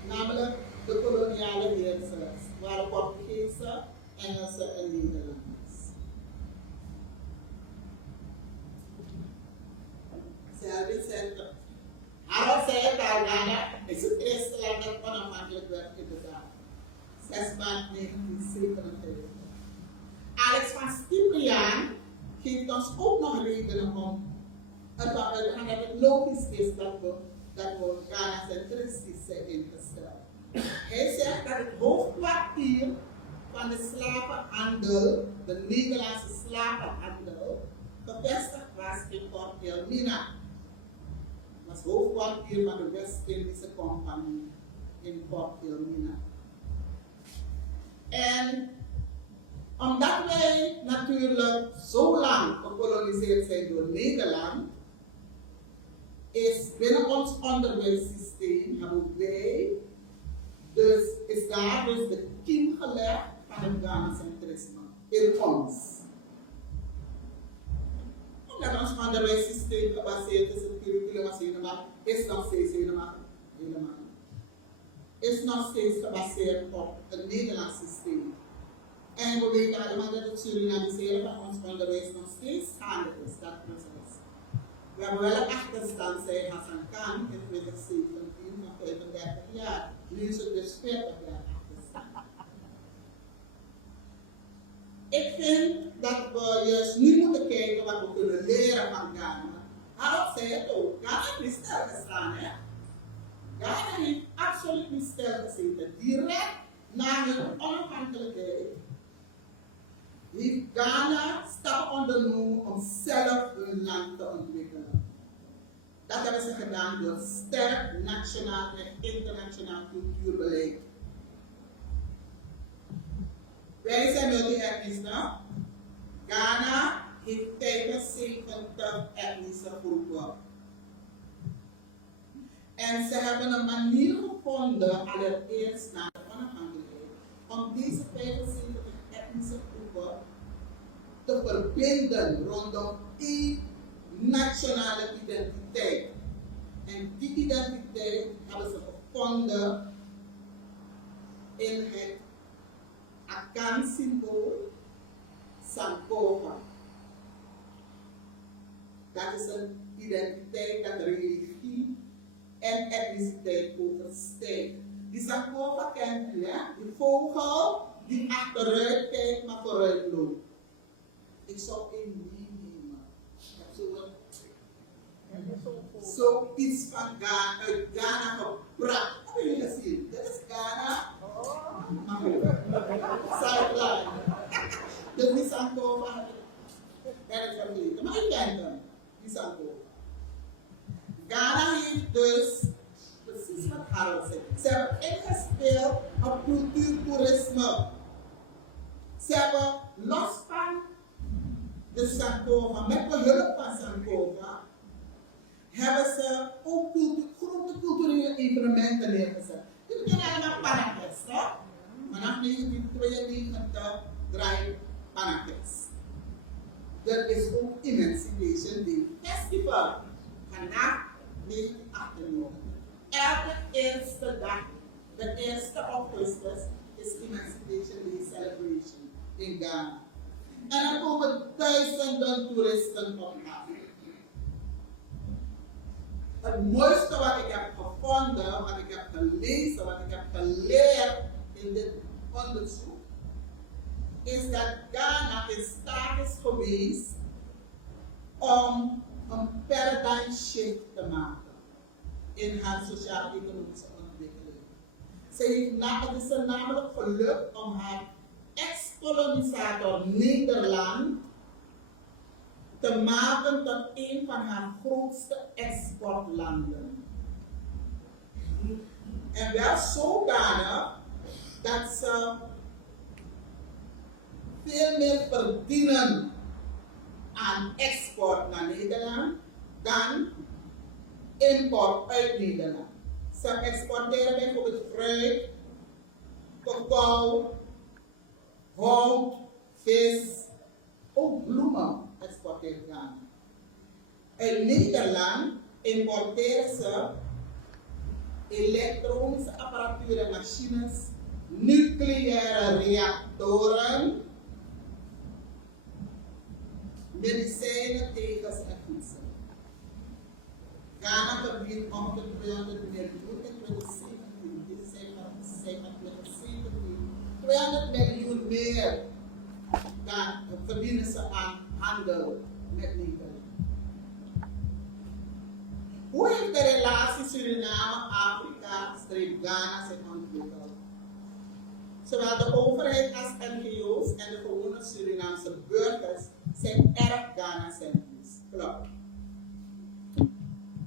Namelijk de koloniale heersers, waren Portugezen Engelse en Nederlands. Selby zegt, Harold zei het al, Ghana is het eerste land dat onafhankelijk werd inderdaad. 6 maart 1957. Alex van Stipriaan geeft ons ook nog redenen om ervan uit te gaan dat het logisch is dat we Ghana-centristisch zijn ingesteld. Hij zegt dat het hoofdkwartier van de slavenhandel, de Nederlandse slavenhandel, gevestigd was in Port Elmina. Dat was het hoofdkwartier van de West-Indische Compagnie in Port Elmina. En omdat wij natuurlijk zo lang gekoloniseerd zijn door Nederland, is binnen ons onderwijssysteem, hebben wij, is daar dus de kiem gelegd van het Ghana-centrisme in ons. Omdat ons onderwijssysteem gebaseerd is, het curriculum als helemaal, is nog steeds helemaal. Is nog steeds gebaseerd op het Nederlands systeem. En we weten allemaal dat het Surinamiseren van ons onderwijs nog steeds gaande is, dat proces. We hebben wel een achterstand, zei Hassan Khan in 2017 van 35 jaar. Nu is het dus 40 jaar achterstand. Ik vind dat we juist nu moeten kijken wat we kunnen leren van Ghana. Harold zei het ook, Ghana heeft niet stilgestaan, hè? Ghana heeft absoluut niet stilgezeten. Direct na hun onafhankelijkheid heeft Ghana stappen ondernomen om zelf hun land te ontwikkelen. Dat hebben ze gedaan door sterk nationaal en internationaal cultuurbeleid. Wij zijn multi-etnisch, nou? Ghana heeft 75 etnische groepen. En ze hebben een manier gevonden, allereerst na de onafhankelijkheid, om deze 75 etnische groepen te verbinden rondom één nationale identiteit. En die identiteit hebben ze gevonden in het Akan-symbool Sankofa. Dat is een identiteit dat religie en etniciteit overstijgt. Die Sankofa kent u, hè? Die vogel die achteruit kijkt maar vooruit loopt. Ik zou één meenemen. Zoiets van Ghana, uit Ghana gebracht. Heb je gezien? Dit is Ghana. Zuidland. Dus die Sankofa ben ik vergeten. Maar ik ken hem, die Sankofa. Ghana heeft dus, precies wat Harold zei, ze hebben ingespeeld op cultuurtoerisme. Ze hebben los van de Sankofa, met behulp van Sankofa, hebben ze ook grote culturele evenementen neergezet. Jullie kennen allemaal Panakes, toch? Vanaf 1992 draait Panakes. Er is ook Emancipation Day Festival. Vanaf 1998. Elke eerste dag, de 1 augustus, is Emancipation Day Celebration in Ghana. En er komen duizenden toeristen op af. Het mooiste wat ik heb gevonden, wat ik heb gelezen, wat ik heb geleerd in dit onderzoek, is dat Ghana in staat is geweest om een paradigm shift te maken in haar sociaal-economische ontwikkeling. Het is er namelijk gelukt om haar ex-kolonisator Nederland te maken tot een van haar grootste exportlanden. En wel zodanig dat ze veel meer verdienen aan export naar Nederland dan import uit Nederland. Ze exporteren bijvoorbeeld fruit, cacao, hout, vis, ook bloemen exporteert Ghana. In Nederland importeren ze elektronische apparatuur en machines nucleaire reactoren, medicijnen, tegels en voedsel. Ghana verdient ongeveer 200 miljoen in 2017. Dit zijn van 2017. 200 miljoen meer dan verdienen ze aan handel met Nederland. Hoe heeft de relatie Suriname-Afrika-Ghana zich ontwikkeld? Zowel de overheid als NGO's en de gewone Surinaamse burgers zijn erg Ghana-centrisch. Klopt.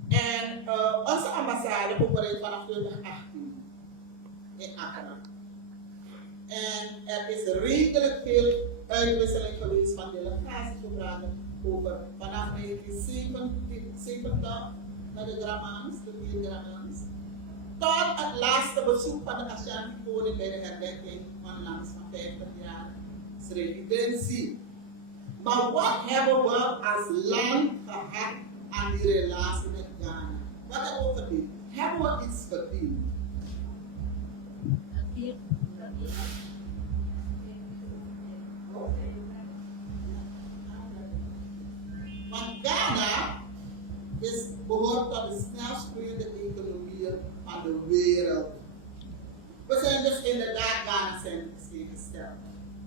En onze ambassade opereert vanaf 2018 in Accra. En er is redelijk veel uitwisseling geweest van delegatieverdragen over vanaf 1970 naar de Dramans, de vier Dramans, tot het laatste bezoek van de Ashanti-koning bij de herdenking onlangs van 50 jaar residentie. Maar wat hebben we als land gehad aan die relatie met Ghana? Wat hebben we verdiend? Hebben we iets verdiend? Want Ghana behoort tot de snelst groeiende economieën van de wereld. We zijn dus inderdaad Ghana-centrisch ingesteld.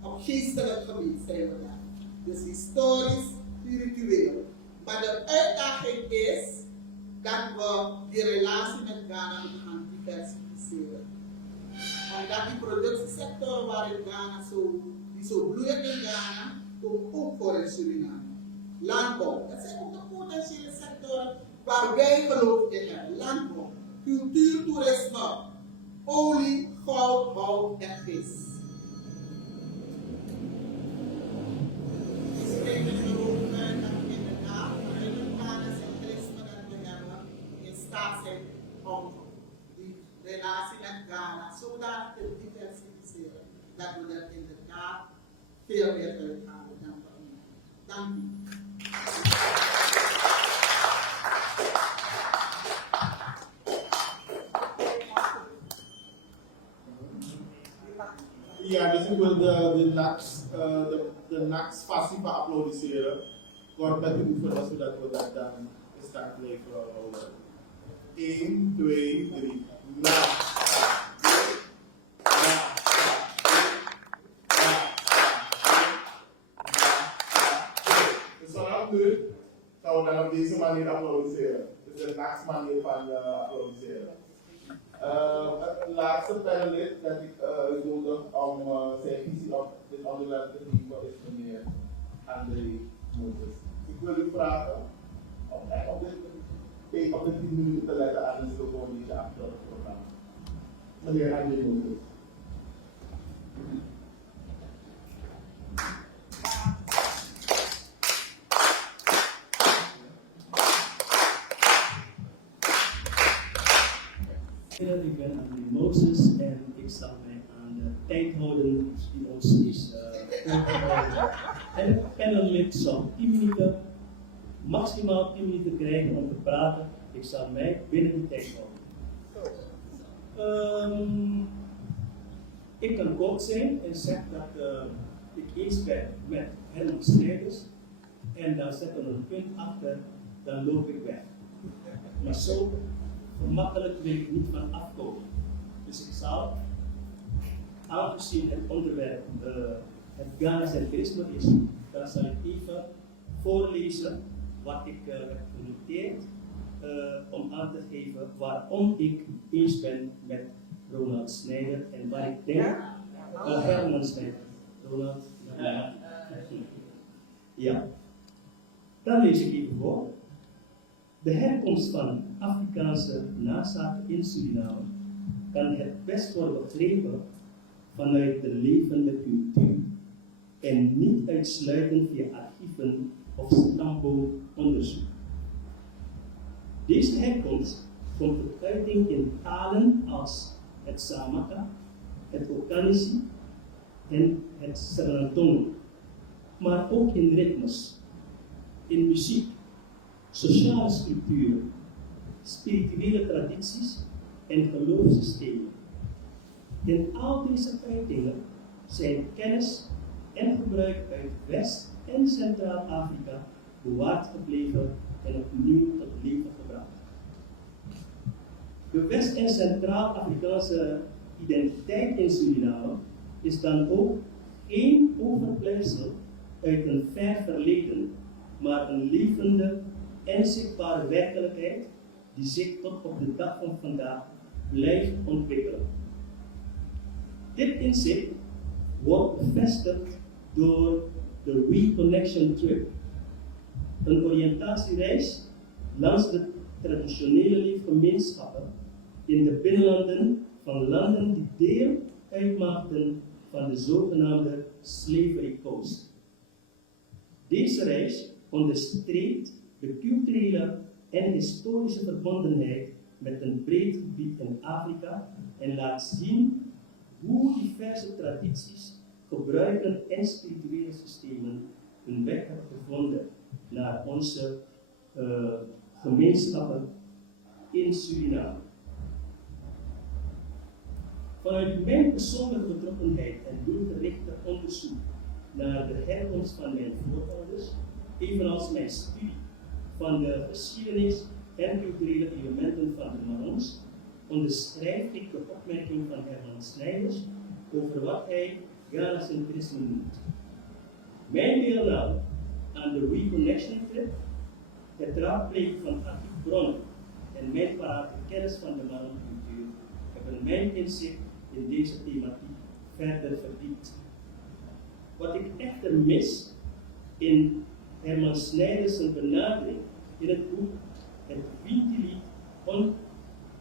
Op geestelijk gebied zijn we daar. Dus historisch, spiritueel. Maar de uitdaging is dat we die relatie met Ghana moeten gaan diversificeren. Omdat die productiesector waarin Ghana die zo bloeit in Ghana, ook voor in Suriname. Landbouw, dat zijn ook de potentiële sectoren waar wij geloof in hebben. Landbouw, cultuur, toerisme, olie, goud, hout en vis. Ik spreek met geloof uit dat we inderdaad vanuit het Ghana-centrisme dat we hebben in staat zijn om die relatie met Ghana zodanig te diversificeren dat we er inderdaad veel meer uithalen dan we nu. Dank u. Ja, dus ik wil de NACS Fasifa applaudisseren. Kort met de oefenen, zodat we dat dan in stand blijven houden. 1, 2, 3. NACS. Dus vanaf nu gaan we dan op deze manier applaudisseren. Dus de NACS manier van applaudisseren. Het laatste panelist dat ik nodig om zijn visie op dit onderwerp te geven is meneer André Moses. Ik wil u vragen om echt op de 10 minuten te letten aan, dus we gewoon een beetje achter het programma. Meneer André Moses. Ik ben André Moses en ik zal mij aan de tijd houden die ons is voorgehouden. En het panellid zal 10 minuten, maximaal 10 minuten krijgen om te praten. Ik zal mij binnen de tijd houden. Ik kan kort zijn en zeg dat ik eens ben met Herman Snijders en dan zetten we een punt achter, dan loop ik weg. Maar zo gemakkelijk wil ik niet van afkomen. Dus ik zal, aangezien het onderwerp het Ghana-centrisme is, dan zal ik even voorlezen wat ik heb genoteerd om aan te geven waarom ik eens ben met Ronald Snijder en waar ik denk, Herman Snijder. Ronald, ja. Dan lees ik even voor. De herkomst van Afrikaanse nazaten in Suriname kan het best worden begrepen vanuit de levende cultuur en niet uitsluitend via archieven of stamboomonderzoek. Deze herkomst komt tot uiting in talen als het Samaka, het Okanisi en het Serantongo, maar ook in ritmes, in muziek, sociale structuren, spirituele tradities en geloofssystemen. In al deze uitingen zijn kennis en gebruik uit West- en Centraal-Afrika bewaard gebleven en opnieuw tot leven gebracht. De West- en Centraal-Afrikaanse identiteit in Suriname is dan ook geen overblijfsel uit een ver verleden, maar een levende en zichtbare werkelijkheid die zich tot op de dag van vandaag blijft ontwikkelen. Dit inzicht wordt bevestigd door de Reconnection Trip, een oriëntatiereis langs de traditionele leefgemeenschappen in de binnenlanden van landen die deel uitmaakten van de zogenaamde Slavery Coast. Deze reis onderstreept de culturele en historische verbondenheid met een breed gebied in Afrika en laat zien hoe diverse tradities, gebruiken en spirituele systemen hun weg hebben gevonden naar onze gemeenschappen in Suriname. Vanuit mijn persoonlijke betrokkenheid en doelgerichte onderzoek naar de herkomst van mijn voorouders, evenals mijn studie van de geschiedenis en culturele elementen van de Marons, onderschrijf ik de opmerking van Herman Snijders over wat hij Ghana-centrisme noemt. Mijn deelname aan de Reconnection Trip, het raadplegen van archieefbronnen en mijn parate kennis van de Maron-cultuur hebben mijn inzicht in deze thematiek verder verdiept. Wat ik echter mis in Herman Snijders' benadering in het boek Het Windelied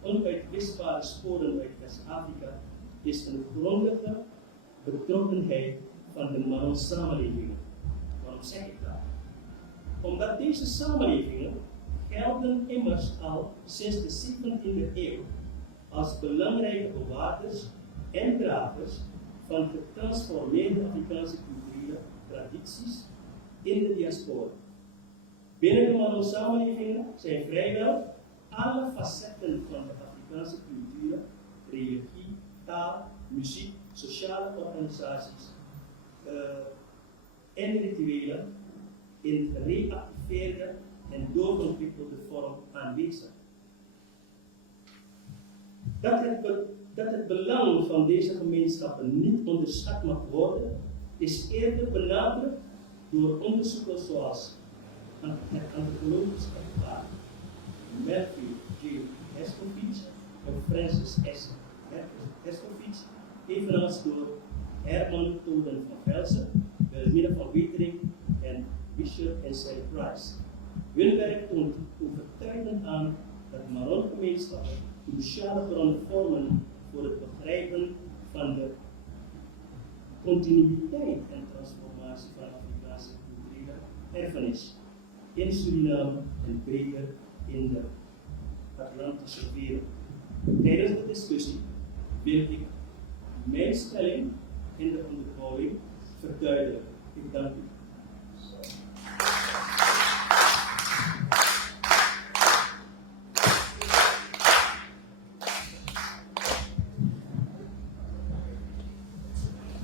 onuitwisbare sporen uit West-Afrika is een grondige betrokkenheid van de Maron-samenlevingen. Waarom zeg ik dat? Omdat deze samenlevingen gelden immers al sinds de 17e eeuw als belangrijke bewaarders en dragers van getransformeerde Afrikaanse culturele tradities in de diaspora. Binnen de Maron-samenlevingen zijn vrijwel alle facetten van de Afrikaanse cultuur, religie, taal, muziek, sociale organisaties en rituelen in gereactiveerde en doorontwikkelde vorm aanwezig. Dat het belang van deze gemeenschappen niet onderschat mag worden, is eerder benadrukt door onderzoekers zoals het antropologisch echtpaar Matthew J. Heskovits en Francis S. Heskovits, evenals door Herman Toden van Velzen, Wilhelmina van Wetering en Bishop en Sally Price. Hun werk toont overtuigend aan dat Maron-gemeenschappen cruciale bronnen vormen voor het begrijpen van de continuïteit en transformatie van Afrikaanse culturele erfenis in Suriname en breder in de Atlantische wereld. Tijdens de discussie wil ik mijn stelling in de onderbouwing verduidelijken. Ik dank u.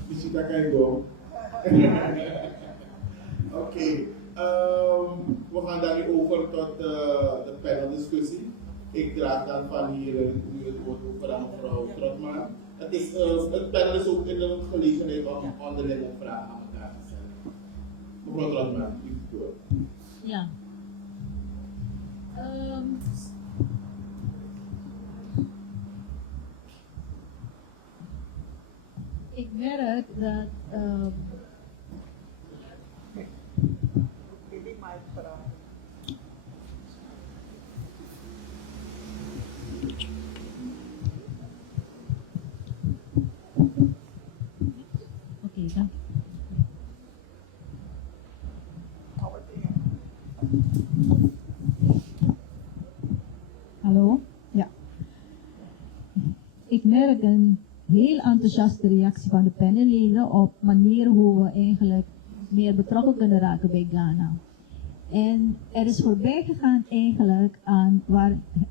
Visita kayo. Oké, we gaan dan nu over tot de paneldiscussie. Ik draag dan van hier nu het woord over aan mevrouw Trotman. Het panel is ook in de gelegenheid om onderlinge vragen aan elkaar te stellen. Mevrouw Trotman, u door. Ja. Ik merk dat oké, dank. Hallo? Ja. Ik merk een heel enthousiaste reactie van de panelleden op manieren hoe we eigenlijk meer betrokken kunnen raken bij Ghana. En er is voorbij gegaan eigenlijk aan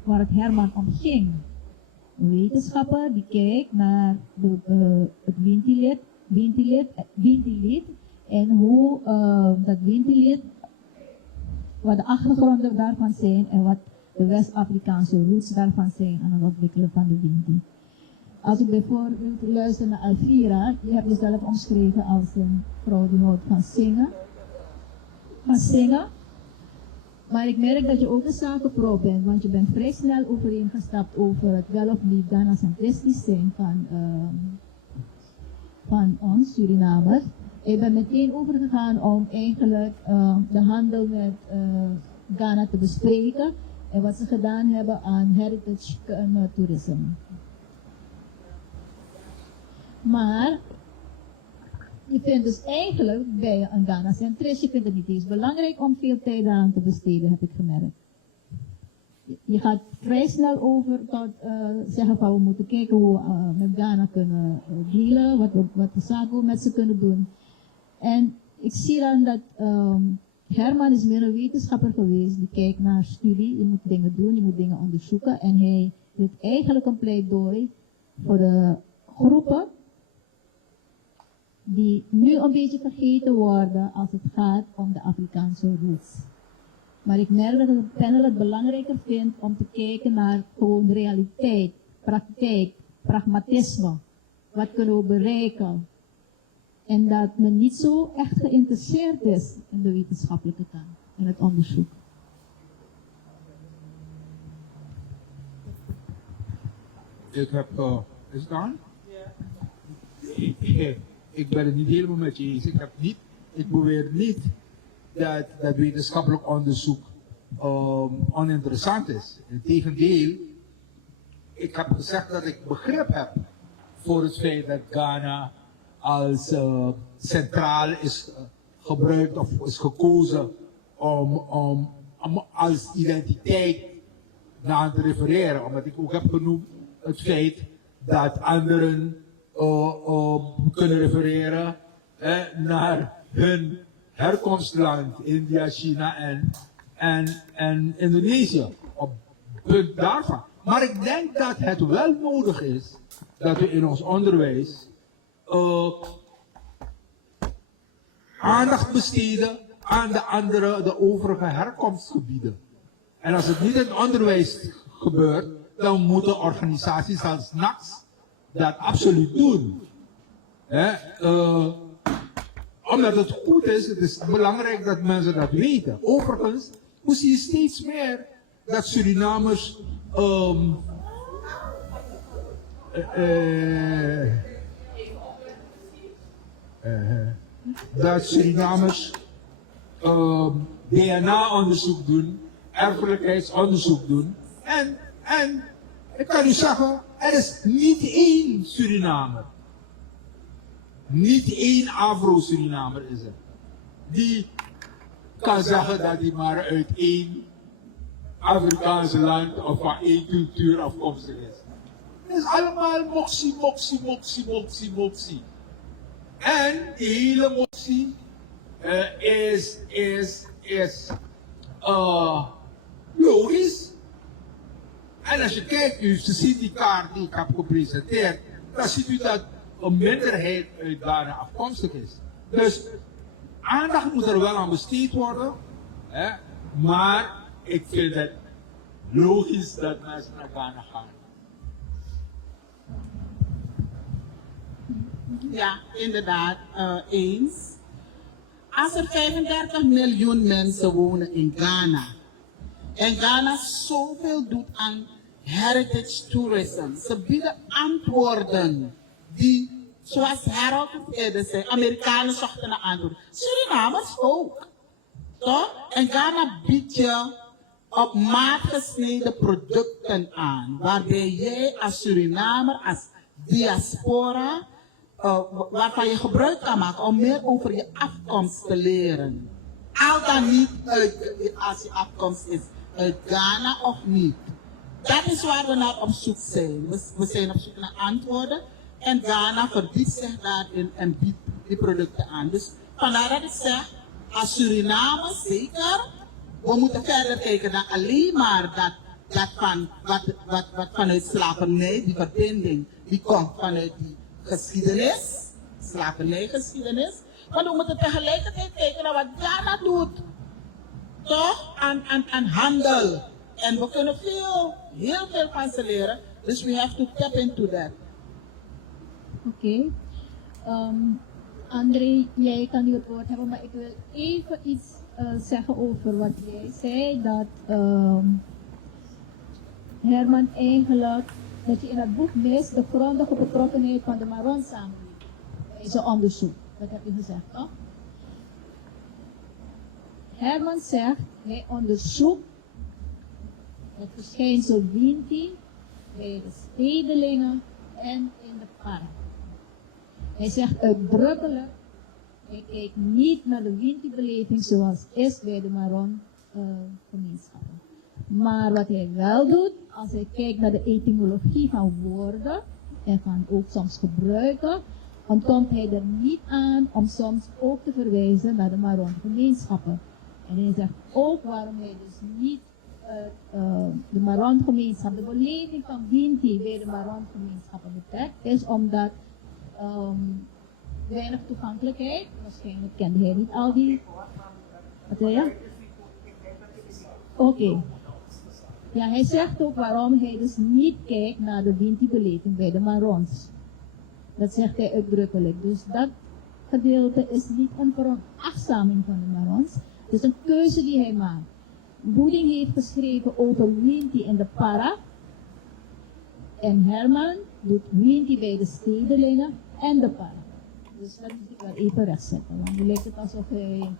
waar het Herman om ging. Een wetenschapper die kijkt naar het windelied en hoe dat windelied, wat de achtergronden daarvan zijn en wat de West-Afrikaanse roots daarvan zijn aan het ontwikkelen van de windelied. Als ik bijvoorbeeld luister naar Alvira, die heb je zelf omschreven als een vrouw die houdt van zingen. Maar ik merk dat je ook een zakenvrouw bent, want je bent vrij snel overeengestapt over het wel of niet Ghana-centristisch zijn van ons, Surinamers. Ik ben meteen overgegaan om eigenlijk de handel met Ghana te bespreken en wat ze gedaan hebben aan heritage tourism. Maar je vindt dus eigenlijk bij een Ghana-centrist, je vindt het niet eens belangrijk om veel tijd aan te besteden, heb ik gemerkt. Je gaat vrij snel over tot zeggen van we moeten kijken hoe we met Ghana kunnen dealen, wat de zaken met ze kunnen doen. En ik zie dan dat Herman is meer een wetenschapper geweest, die kijkt naar studie, je moet dingen doen, je moet dingen onderzoeken. En hij doet eigenlijk een pleidooi voor de groepen die nu een beetje vergeten worden als het gaat om de Afrikaanse roots. Maar ik merk dat het panel het belangrijker vindt om te kijken naar gewoon realiteit, praktijk, pragmatisme. Wat kunnen we bereiken? En dat men niet zo echt geïnteresseerd is in de wetenschappelijke kant, in het onderzoek. Ik heb, is het aan? Ja. Ik ben het niet helemaal met je eens. Ik beweer niet dat wetenschappelijk onderzoek oninteressant is. Integendeel, ik heb gezegd dat ik begrip heb voor het feit dat Ghana als centraal is gebruikt of is gekozen om als identiteit naar te refereren. Omdat ik ook heb genoemd het feit dat anderen kunnen refereren naar hun herkomstland, India, China en Indonesië. Op punt daarvan. Maar ik denk dat het wel nodig is dat we in ons onderwijs aandacht besteden aan de overige herkomstgebieden. En als het niet in het onderwijs gebeurt, dan moeten organisaties als NACS dat absoluut doen. Omdat het goed is, het is belangrijk dat mensen dat weten. Overigens, we zien steeds meer dat Surinamers DNA-onderzoek doen, erfelijkheidsonderzoek doen. En ik kan u zeggen, er is niet één Surinamer. Niet één Afro-Surinamer is er. Die kan zeggen dat hij maar uit één Afrikaanse land of van één cultuur afkomstig is. Het is allemaal moxie. En die hele moxie is logisch. En als je kijkt, u ziet die kaart die ik heb gepresenteerd, dan ziet u dat een minderheid uit Ghana afkomstig is. Dus aandacht moet er wel aan besteed worden, maar ik vind het logisch dat mensen naar Ghana gaan. Ja, inderdaad, eens. Als er 35 miljoen mensen wonen in Ghana en Ghana zoveel doet aan heritage tourism, ze bieden antwoorden die, zoals Harold eerder zei, Amerikanen zochten naar antwoorden. Surinamers ook. Toch? En Ghana biedt je op maat gesneden producten aan, waarbij jij als Surinamer, als diaspora, waarvan je gebruik kan maken om meer over je afkomst te leren. Al dan niet als je afkomst is uit Ghana of niet. Dat is waar we naar op zoek zijn. We zijn op zoek naar antwoorden en Ghana verdiept zich daarin en biedt die producten aan. Dus vandaar dat ik zeg, als Suriname zeker, we moeten verder kijken dan alleen maar dat dat wat vanuit slavernij, die verbinding, die komt vanuit die geschiedenis, slavernijgeschiedenis. Maar we moeten tegelijkertijd kijken naar wat Ghana doet. Toch? Aan handel. En we kunnen heel veel van ze leren. Dus we have to tap into that. Oké. André, jij kan nu het woord hebben, maar ik wil even iets zeggen over wat jij zei. Dat Herman eigenlijk, dat je in het boek mist de grondige betrokkenheid van de Maron samenleving bij zijn onderzoek. Dat heb je gezegd, toch? Herman zegt, hij onderzoekt het verschijnsel Winti bij de stedelingen en in de park. Hij zegt uitdrukkelijk, hij kijkt niet naar de Winti-beleving zoals is bij de Maron gemeenschappen. Maar wat hij wel doet, als hij kijkt naar de etymologie van woorden en van ook soms gebruiken, ontkomt hij er niet aan om soms ook te verwijzen naar de Maron gemeenschappen. En hij zegt ook waarom hij dus niet de Maron gemeenschap, de beleving van Winti bij de Maron gemeenschappen betrekt, is omdat weinig toegankelijkheid, waarschijnlijk kende hij niet al die. Wat zei je? Oké. Ja, hij zegt ook waarom hij dus niet kijkt naar de Winti-beleving bij de Marons. Dat zegt hij uitdrukkelijk. Dus dat gedeelte is niet een veronachtzaming van de Marons. Het is een keuze die hij maakt. Boeding heeft geschreven over Winti in de Para. En Herman doet Winti bij de stedelingen en de Para. Dus dat moet ik wel even rechtzetten. Want nu lijkt het alsof hij...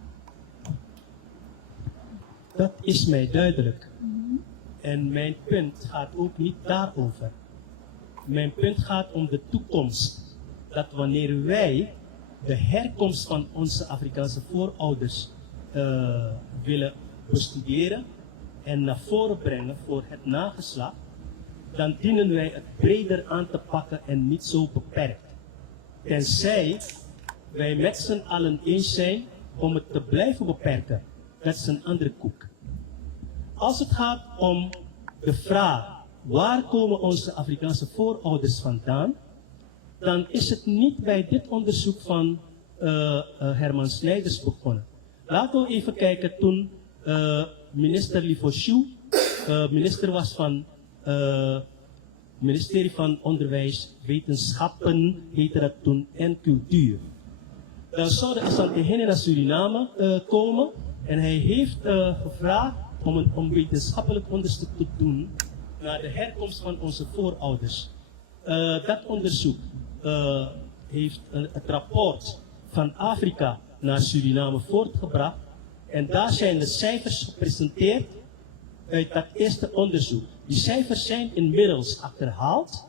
Dat is mij duidelijk. En mijn punt gaat ook niet daarover. Mijn punt gaat om de toekomst. Dat wanneer wij de herkomst van onze Afrikaanse voorouders willen bestuderen en naar voren brengen voor het nageslacht, dan dienen wij het breder aan te pakken en niet zo beperkt. Tenzij wij met z'n allen eens zijn om het te blijven beperken. Dat is een andere koek. Als het gaat om de vraag, waar komen onze Afrikaanse voorouders vandaan, dan is het niet bij dit onderzoek van Herman Snijders begonnen. Laten we even kijken toen minister Lifoshoe minister was van ministerie van Onderwijs, Wetenschappen, heette dat toen, en Cultuur. Dan zou de Asante naar Suriname komen en hij heeft gevraagd om wetenschappelijk onderzoek te doen naar de herkomst van onze voorouders. Dat onderzoek heeft het rapport van Afrika naar Suriname voortgebracht en daar zijn de cijfers gepresenteerd uit dat eerste onderzoek. Die cijfers zijn inmiddels achterhaald,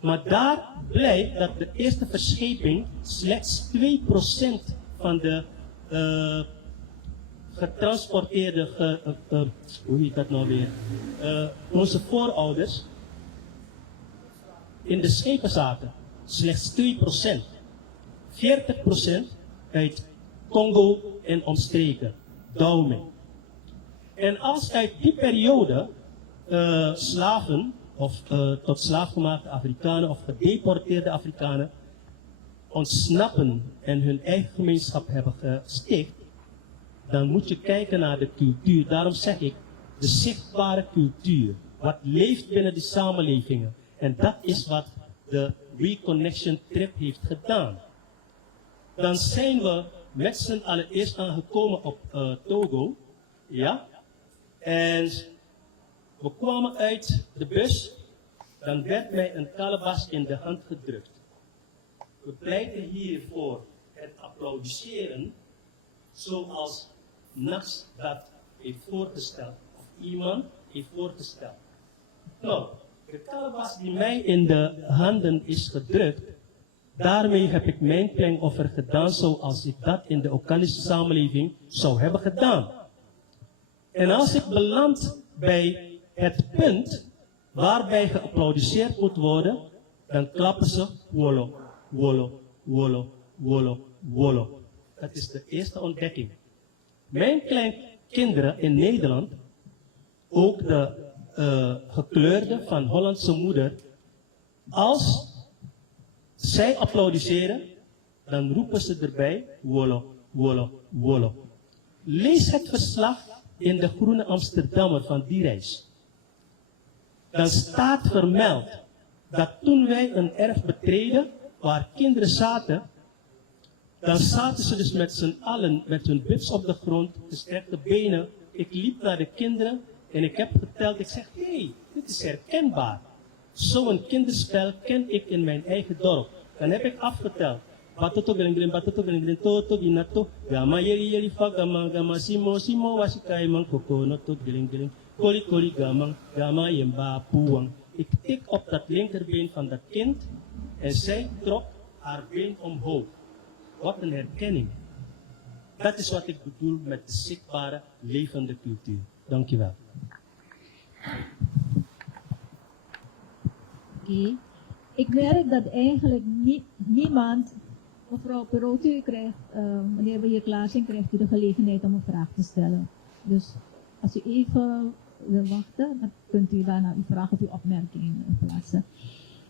maar daar blijkt dat de eerste verscheping slechts 2% van de getransporteerde, hoe heet dat nou weer, onze voorouders in de schepen zaten. Slechts 2%. 40% uit Congo en omstreken, Dahomey. En als uit die periode slaven of tot slaafgemaakte Afrikanen of gedeporteerde Afrikanen ontsnappen en hun eigen gemeenschap hebben gesticht, dan moet je kijken naar de cultuur. Daarom zeg ik, de zichtbare cultuur. Wat leeft binnen die samenlevingen. En dat is wat de Reconnection Trip heeft gedaan. Dan zijn we met z'n allen eerst aangekomen op Togo. Ja. En we kwamen uit de bus. Dan werd mij een kalebas in de hand gedrukt. We pleiten hier voor het applaudisseren zoals Nax dat heeft voorgesteld. Of iemand heeft voorgesteld. Nou, de kalebas die mij in de handen is gedrukt, daarmee heb ik mijn klein offer gedaan zoals ik dat in de Okanische samenleving zou hebben gedaan. En als ik beland bij het punt waarbij geapplaudisseerd moet worden, dan klappen ze wolo, wolo, wolo, wolo, wolo. Dat is de eerste ontdekking. Mijn kleinkinderen in Nederland, ook de gekleurde van Hollandse moeder, als zij applaudisseren, dan roepen ze erbij, wolo, wolo, wolo. Lees het verslag in de Groene Amsterdammer van die reis. Dan staat vermeld dat toen wij een erf betreden, waar kinderen zaten, dan zaten ze dus met z'n allen, met hun bips op de grond, gestrekte benen. Ik liep naar de kinderen en ik heb geteld, ik zeg, hé, dit is herkenbaar. Zo'n kinderspel ken ik in mijn eigen dorp. Dan heb ik afgeteld. Batoto gelingling, toto, ginato, gama yeri fak, gama simo, wasikai man, kokono, tot gelingling, koli, gama yemba, puwang. Ik tik op dat linkerbeen van dat kind en zij trok haar been omhoog. Wat een herkenning. Dat is wat ik bedoel met de zichtbare, levende cultuur. Dankjewel. Oké. Ik merk dat eigenlijk niemand, mevrouw Perot, u krijgt, wanneer we hier klaar zijn, krijgt u de gelegenheid om een vraag te stellen. Dus als u even wil wachten, dan kunt u daarna uw vraag of uw opmerking plaatsen.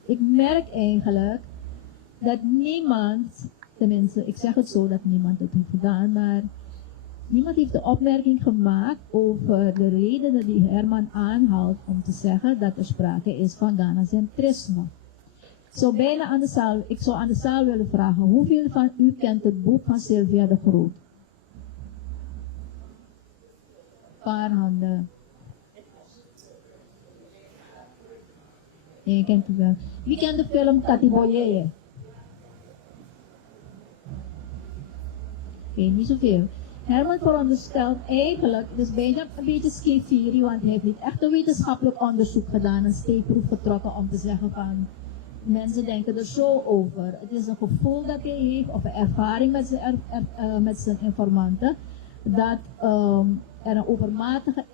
Ik merk eigenlijk dat niemand, tenminste, ik zeg het zo dat niemand het heeft gedaan, maar niemand heeft de opmerking gemaakt over de redenen die Herman aanhaalt om te zeggen dat er sprake is van Ghana-centrisme. Ik zou aan de zaal willen vragen, hoeveel van u kent het boek van Sylvia de Groot? Paar handen. Nee, kent u wel. Wie kent de film Katiboyeye? Oké, niet zoveel. Herman veronderstelt eigenlijk, het is bijna een beetje schizofrenie, want hij heeft niet echt een wetenschappelijk onderzoek gedaan, een steekproef getrokken om te zeggen van, mensen denken er zo over. Het is een gevoel dat hij heeft, of een ervaring met zijn informanten, dat er een overmatige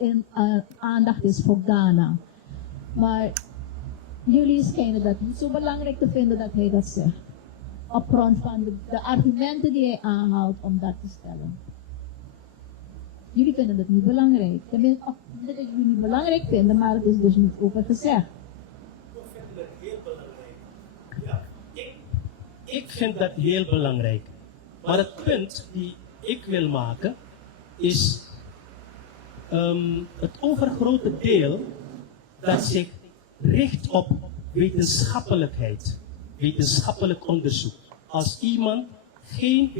aandacht is voor Ghana. Maar jullie schijnen dat niet zo belangrijk te vinden dat hij dat zegt. Op grond van de argumenten die hij aanhaalt om dat te stellen. Jullie vinden het niet belangrijk. Tenminste, dat jullie niet belangrijk vinden, maar het is dus niet over gezegd. Ik vind dat heel belangrijk. Ja, ik vind dat heel belangrijk. Maar het punt die ik wil maken is het overgrote deel dat zich richt op wetenschappelijkheid, wetenschappelijk onderzoek. Als iemand geen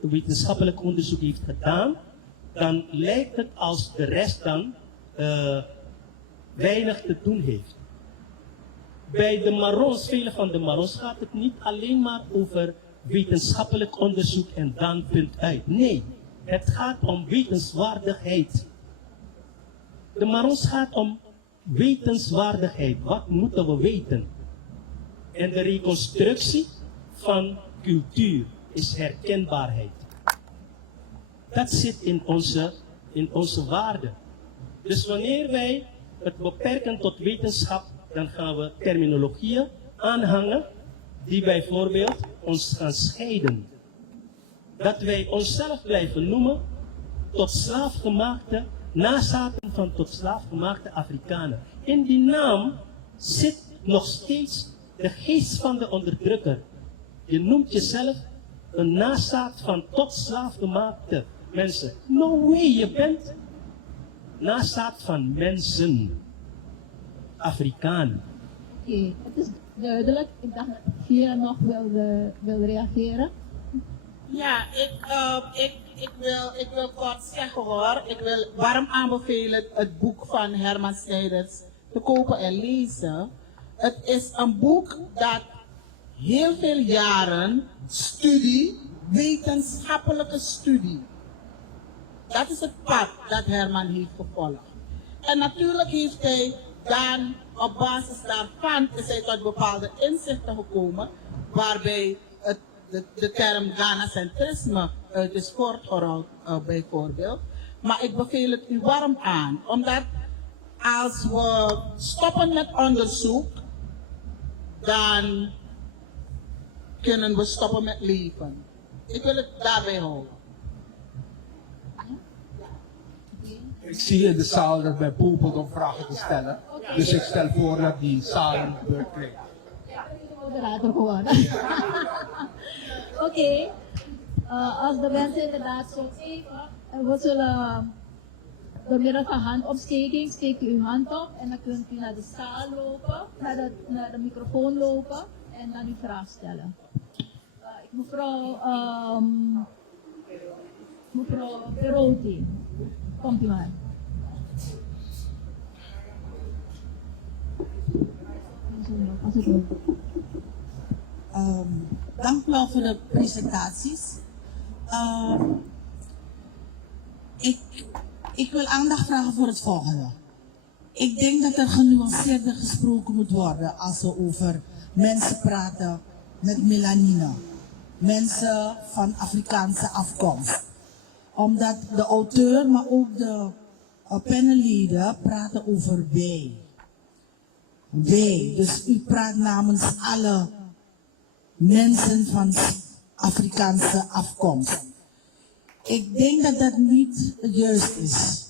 wetenschappelijk onderzoek heeft gedaan, dan lijkt het als de rest dan weinig te doen heeft. Bij de Marons, vele van de Marons, gaat het niet alleen maar over wetenschappelijk onderzoek en dan punt uit. Nee, het gaat om wetenswaardigheid. De Marons gaat om wetenswaardigheid. Wat moeten we weten? En de reconstructie van cultuur is herkenbaarheid. Dat zit in onze waarden. Dus wanneer wij het beperken tot wetenschap, dan gaan we terminologieën aanhangen die bijvoorbeeld ons gaan scheiden. Dat wij onszelf blijven noemen tot slaafgemaakte nazaten van tot slaafgemaakte Afrikanen. In die naam zit nog steeds de geest van de onderdrukker. Je noemt jezelf een nazaat van tot slaafgemaakte mensen. No way, je bent nazaat van mensen. Afrikanen. Oké, het is duidelijk. Ik dacht dat Via nog wil reageren. Ja, ik wil kort zeggen hoor. Ik wil warm aanbevelen het boek van Herman Snijders te kopen en lezen. Het is een boek dat heel veel jaren studie, wetenschappelijke studie. Dat is het pad dat Herman heeft gevolgd. En natuurlijk heeft hij dan op basis daarvan is hij tot bepaalde inzichten gekomen, waarbij de term Ghana-centrisme is voortgerold bijvoorbeeld. Maar ik beveel het u warm aan, omdat als we stoppen met onderzoek, dan kunnen we stoppen met leven. Ik wil het daarbij houden. Ik zie in de zaal dat men popelt om vragen te stellen. Dus ik stel voor dat die zaal een beurt krijgt. Moderator geworden. Oké. Als de mensen inderdaad zo even, we zullen door middel van handopsteking, steekt u uw hand op en dan kunt u naar de zaal lopen, naar de microfoon lopen en dan uw vraag stellen. Mevrouw Perotti, komt u maar. Als het lukt. Dank u wel voor de presentaties. Ik wil aandacht vragen voor het volgende. Ik denk dat er genuanceerder gesproken moet worden als we over mensen praten met melanine. Mensen van Afrikaanse afkomst. Omdat de auteur, maar ook de panelleden praten over wij. Wij, dus u praat namens alle mensen van Afrikaanse afkomst. Ik denk dat dat niet juist is.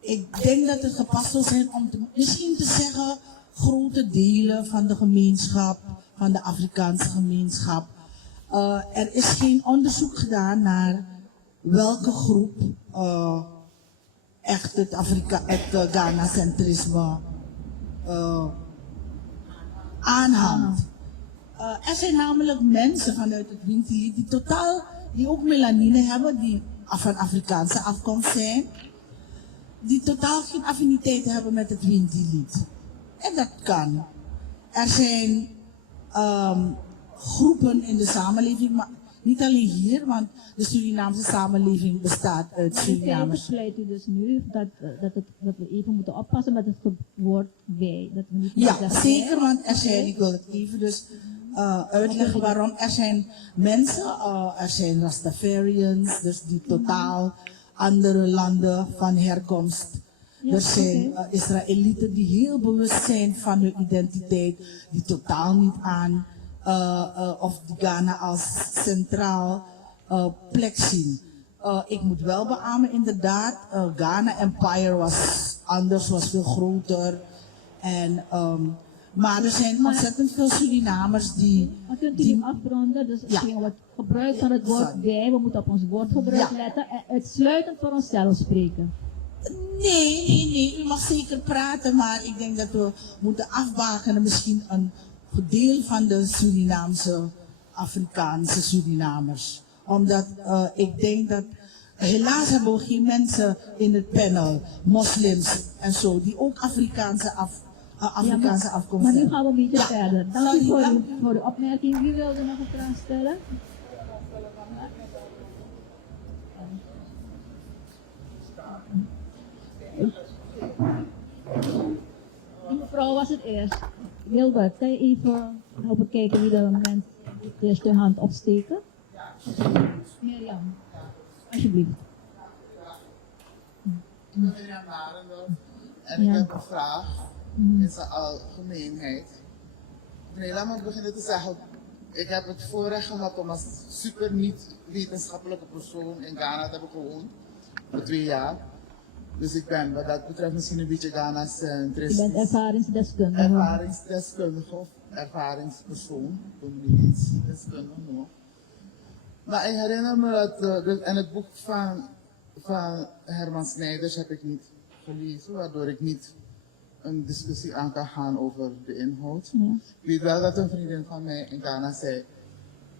Ik denk dat het gepast zou zijn om misschien te zeggen grote delen van de gemeenschap, van de Afrikaanse gemeenschap. Er is geen onderzoek gedaan naar welke groep echt het Ghana-centrisme aanhangt. Er zijn namelijk mensen vanuit het Winti die ook melanine hebben, die van Afrikaanse afkomst zijn, die totaal geen affiniteit hebben met het Winti-lied. En dat kan. Er zijn groepen in de samenleving, maar niet alleen hier, want de Surinaamse samenleving bestaat uit Surinamers. Pleit u dus nu dat we even moeten oppassen met het woord wij. Dat we niet Ja, zeggen zeker, wij. want er zijn, ik wil het even dus uitleggen waarom. Er zijn mensen, er zijn Rastafarians, dus die totaal andere landen van herkomst. Ja, Er zijn oké. Israëlieten die heel bewust zijn van hun identiteit, die totaal niet aan of die Ghana als centraal plek zien. Ik moet wel beamen, inderdaad, Ghana Empire was anders, was veel groter. En, maar er zijn ontzettend veel Surinamers die... Maar kunt u die afronden? Dus Ja. het gebruik van het woord wij, we moeten op ons woordgebruik Ja. letten en uitsluitend voor onszelf spreken. Nee, u mag zeker praten, maar ik denk dat we moeten afbakenen misschien een deel van de Surinaamse, Afrikaanse Surinamers. Omdat ik denk dat, helaas hebben we geen mensen in het panel, moslims en zo, die ook Afrikaanse afkomst Maar nu hebben. gaan we een beetje Ja. verder. Dank Sorry, u voor, dank- voor de opmerking. Wie wilde nog een vraag stellen? Die mevrouw was het eerst. Wilbert, kan je even helpen kijken wie de mensen eerst de hand opsteken? Mirjam, alsjeblieft. Ik ben Mirjam Barendorf en Ja. ik heb een vraag in zijn algemeenheid. Nee, laat me beginnen te zeggen. Ik heb het voorrecht gehad om als super niet-wetenschappelijke persoon in Ghana te hebben gewoond voor 2 jaar. Dus ik ben wat dat betreft misschien een beetje Je Ghana-centristisch. bent ervaringsdeskundige. Ervaringsdeskundige of ervaringspersoon. Ik wil niet eens deskundige noemen. Maar ik herinner me dat en het boek van Herman Snijders heb ik niet gelezen, waardoor ik niet een discussie aan kan gaan over de inhoud. Ja. Ik weet wel dat een vriendin van mij in Ghana zei,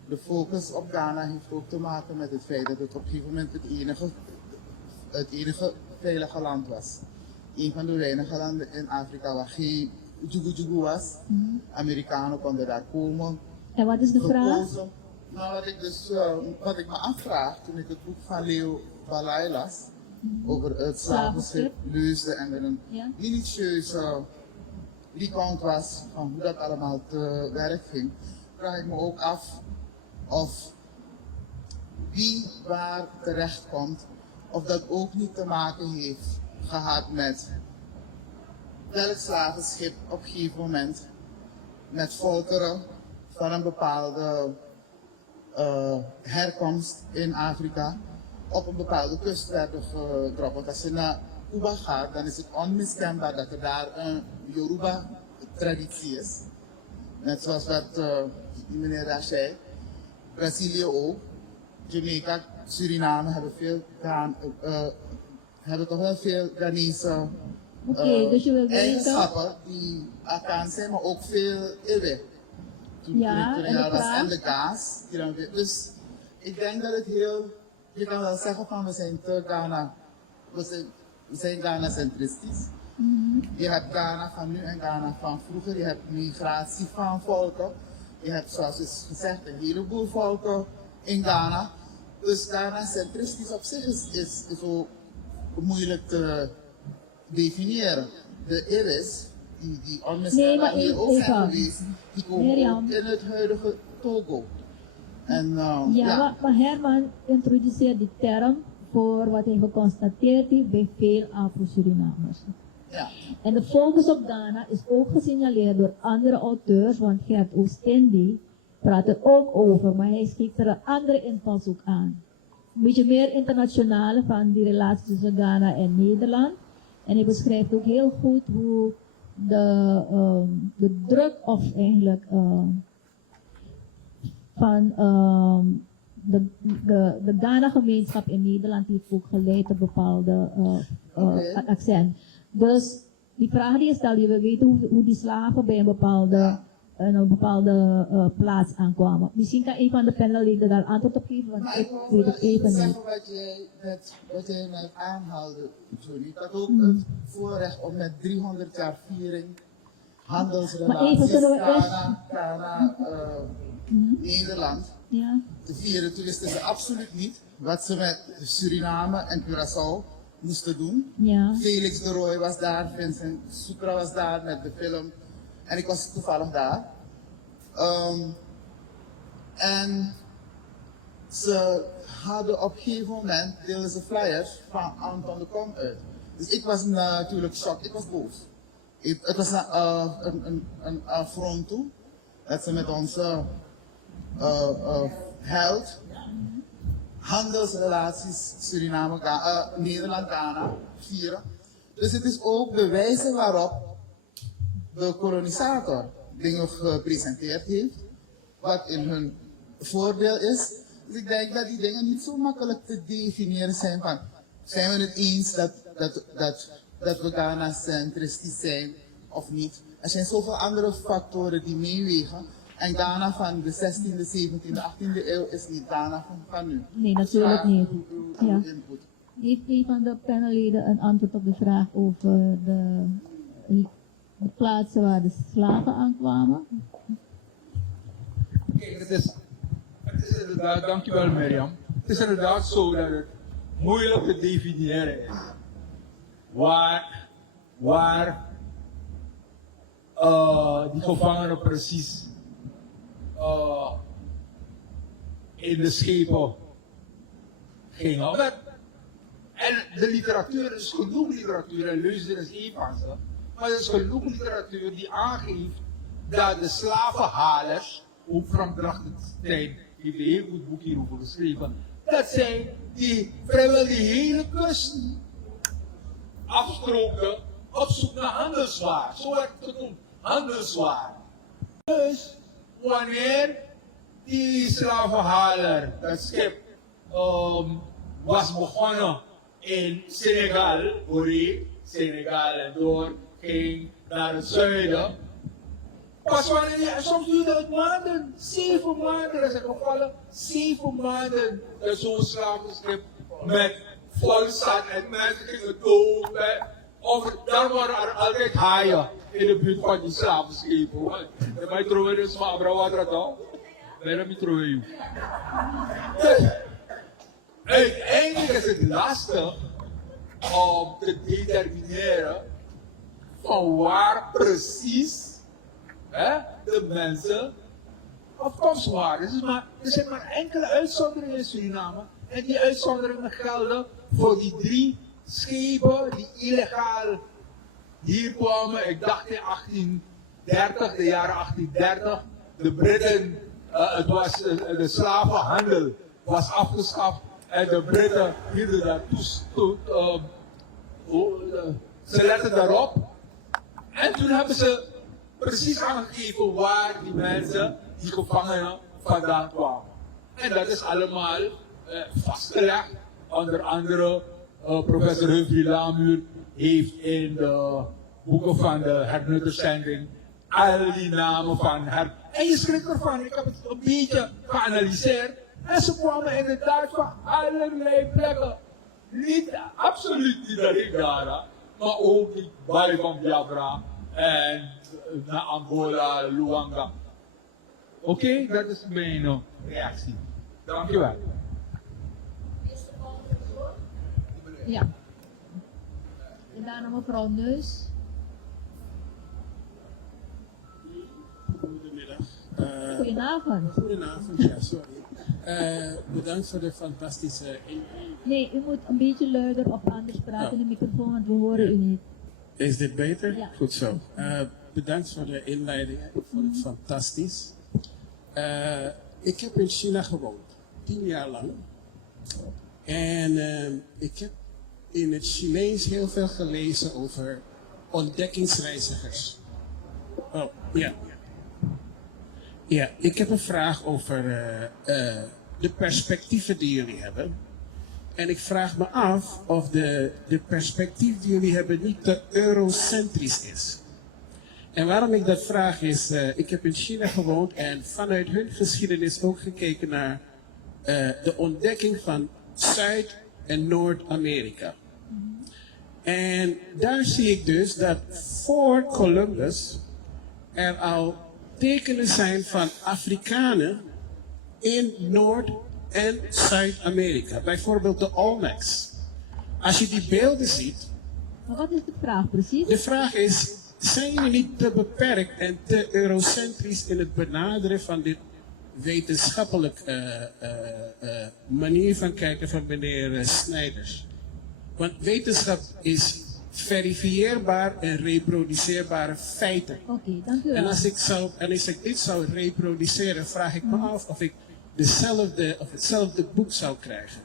de focus op Ghana heeft ook te maken met het feit dat het op een gegeven moment het enige veilige land was. Een van de weinige landen in Afrika waar geen jugu was. Amerikanen konden daar komen. En wat is de vraag? Gekozen. Nou, wat ik me afvraag toen ik het boek van Leo Balai las, over het slavenschip, Leusden en er een Ja. minutieuze recount was van hoe dat allemaal te werk ging, vraag ik me ook af of wie waar terecht komt, of dat ook niet te maken heeft gehad met welk slavenschip op een gegeven moment met volkeren van een bepaalde herkomst in Afrika op een bepaalde kust werden gedropt. Want als je naar Cuba gaat, dan is het onmiskenbaar dat er daar een Yoruba-traditie is. Net zoals wat die meneer daar zei. Brazilië ook. Jamaica, Suriname hebben toch wel veel Ghanese Oké, dus je wil weten. eigenschappen die Akan zijn, maar ook veel Ewe. Toen Ja, ik en de was vraag? en de Gaas. Dus ik denk dat het heel, je kan wel zeggen van we zijn te Ghana, we zijn Ghana-centristisch. Je hebt Ghana van nu en Ghana van vroeger, je hebt migratie van volken. Je hebt zoals is gezegd een heleboel volken in Ghana. Dus Ghana-centristisch op zich is zo moeilijk te definiëren. De Iris, die Nee, onmiskenbaar maar hier ook zijn even. geweest, die komen Mirjam. ook in het huidige Togo. En, Ja, maar Herman introduceert die term voor wat hij geconstateerd heeft bij veel Afro-Surinamers. ja. En de focus op Ghana is ook gesignaleerd door andere auteurs, want Gert Oost-Indie praat er ook over, maar hij schikt er een andere invalshoek aan. Een beetje meer internationale van die relatie tussen Ghana en Nederland. En hij beschrijft ook heel goed hoe de druk of eigenlijk van de Ghana-gemeenschap in Nederland heeft ook geleid tot bepaalde accent. Dus die vraag die je stelt, je wil weten hoe die slaven bij een bepaalde plaats aankwamen. Misschien kan een van de panelleden daar antwoord op geven, want Maar ik ik wil weet het even niet. zeggen wat jij net aanhaalde, sorry. Ik had ook het voorrecht om met 300 jaar viering Maar even, handelsrelaties zullen we eerst- Ghana, Nederland Ja. te vieren. Toen wisten ze absoluut niet wat ze met Suriname en Curaçao moesten doen. Ja. Felix de Rooij was daar, Vincent Sucra was daar met de film. En ik was toevallig daar. En ze hadden op een gegeven moment, deelden ze flyers van Anton de Kom uit. Dus ik was natuurlijk shocked, ik was boos. Het was een affront toe, dat ze met onze held handelsrelaties Nederland-Ghana vieren. Dus het is ook de wijze waarop de kolonisator dingen gepresenteerd heeft, wat in hun voordeel is. Dus ik denk dat die dingen niet zo makkelijk te definiëren zijn van, zijn we het eens dat we Ghana-centristisch zijn of niet. Er zijn zoveel andere factoren die meewegen. En Ghana van de 16e, 17e, 18e eeuw is niet Ghana van nu. Nee, natuurlijk Graag niet. uw Ja. input. Heeft een van de panelleden een antwoord op de vraag over de plaatsen waar de slaven aankwamen? Kijk, het is inderdaad, dankjewel Mirjam. Het is inderdaad zo dat het moeilijk te definiëren is. Waar die gevangenen precies in de schepen gingen. En de literatuur, er is genoeg literatuur, en luister is één van ze. Maar er is genoeg literatuur die aangeeft dat de slavenhalers, ook van Drachtenstein heeft een heel goed boek hierover geschreven, dat zij die vrijwel die hele kust afstrookten op zoek naar handelswaar. Zo werd het genoemd, handelswaar. Dus wanneer die slavenhaler, dat schip, was begonnen in Senegal, Senegal en door ging naar het zuiden. Pas wanneer je, soms duurde het maanden, 7 maanden, er zijn gevallen 7 maanden dat zo'n slavenschip met vol zat en mensen gingen dood. Of dan waren er altijd haaien in de buurt van die slavenschepen. En mij trouwen is van Abrawadra toch? Waarom niet trouwen je? Uiteindelijk is het lastig om te determineren van waar precies de mensen afkomst waren. Er zijn maar enkele uitzonderingen in Suriname. En die uitzonderingen gelden voor die 3 schepen die illegaal hier kwamen. Ik dacht in 1830, de jaren 1830. De Britten, de slavenhandel was afgeschaft. En de Britten hielden daar ze letten daarop. En toen hebben ze precies aangegeven waar die mensen, die gevangenen, vandaan kwamen. En dat is allemaal vastgelegd. Onder andere professor Humphrey Lamuur heeft in de boeken van de hernutterzending al die namen van En je schrikt ervan, ik heb het een beetje geanalyseerd. En ze kwamen inderdaad van allerlei plekken. Niet, absoluut niet de Higara, maar ook die Bali van Biafra en naar Angola, Luanga. Oké, dat is mijn reactie. Dankjewel. Ja. En daarna mevrouw Neus. Goedemiddag. Goedenavond. Goedenavond, ja, sorry. Bedankt voor de fantastische Nee, u moet een beetje luider of anders praten in de microfoon, want we horen u niet. Is dit beter? Ja. Goed zo. Bedankt voor de inleiding. Ik vond het fantastisch. Ik heb in China gewoond, 10 jaar lang. En ik heb in het Chinees heel veel gelezen over ontdekkingsreizigers. Oh, ja. Ja, ik heb een vraag over de perspectieven die jullie hebben. En ik vraag me af of de perspectief die jullie hebben niet te eurocentrisch is. En waarom ik dat vraag is, ik heb in China gewoond en vanuit hun geschiedenis ook gekeken naar de ontdekking van Zuid- en Noord-Amerika. En daar zie ik dus dat voor Columbus er al tekenen zijn van Afrikanen in Noord- en Zuid-Amerika. Bijvoorbeeld de Olmecs. Als je die beelden ziet. Maar wat is de vraag precies? De vraag is, zijn jullie niet te beperkt en te eurocentrisch in het benaderen van dit wetenschappelijk manier van kijken van meneer Snijders? Want wetenschap is verifieerbaar en reproduceerbare feiten. Oké, dank u wel. En als ik dit zou reproduceren, vraag ik me af of ik hetzelfde boek zou krijgen.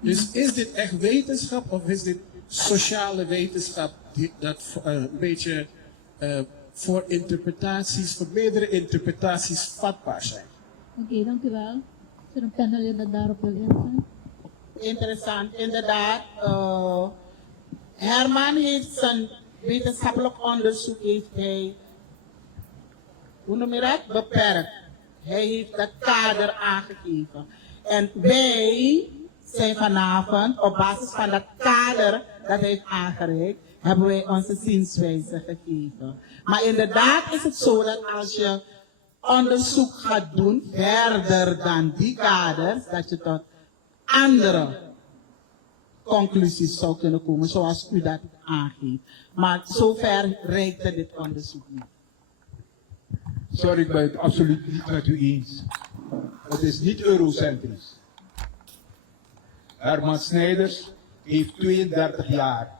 Dus is dit echt wetenschap of is dit sociale wetenschap dat een beetje voor meerdere interpretaties vatbaar zijn? Oké, dank u wel. Is er een panel dat daarop wil ingaan? Interessant, inderdaad. Herman heeft zijn wetenschappelijk onderzoek hoe noem je dat? Beperkt. Hij heeft dat kader aangegeven. En wij zijn vanavond op basis van dat kader dat hij heeft aangereikt, hebben wij onze zienswijze gegeven. Maar inderdaad is het zo dat als je onderzoek gaat doen, verder dan die kaders, dat je tot andere conclusies zou kunnen komen, zoals u dat aangeeft. Maar zover reikte dit onderzoek niet. Sorry, ik ben het absoluut niet met u eens. Het is niet eurocentrisch. Herman Snijders heeft 32 jaar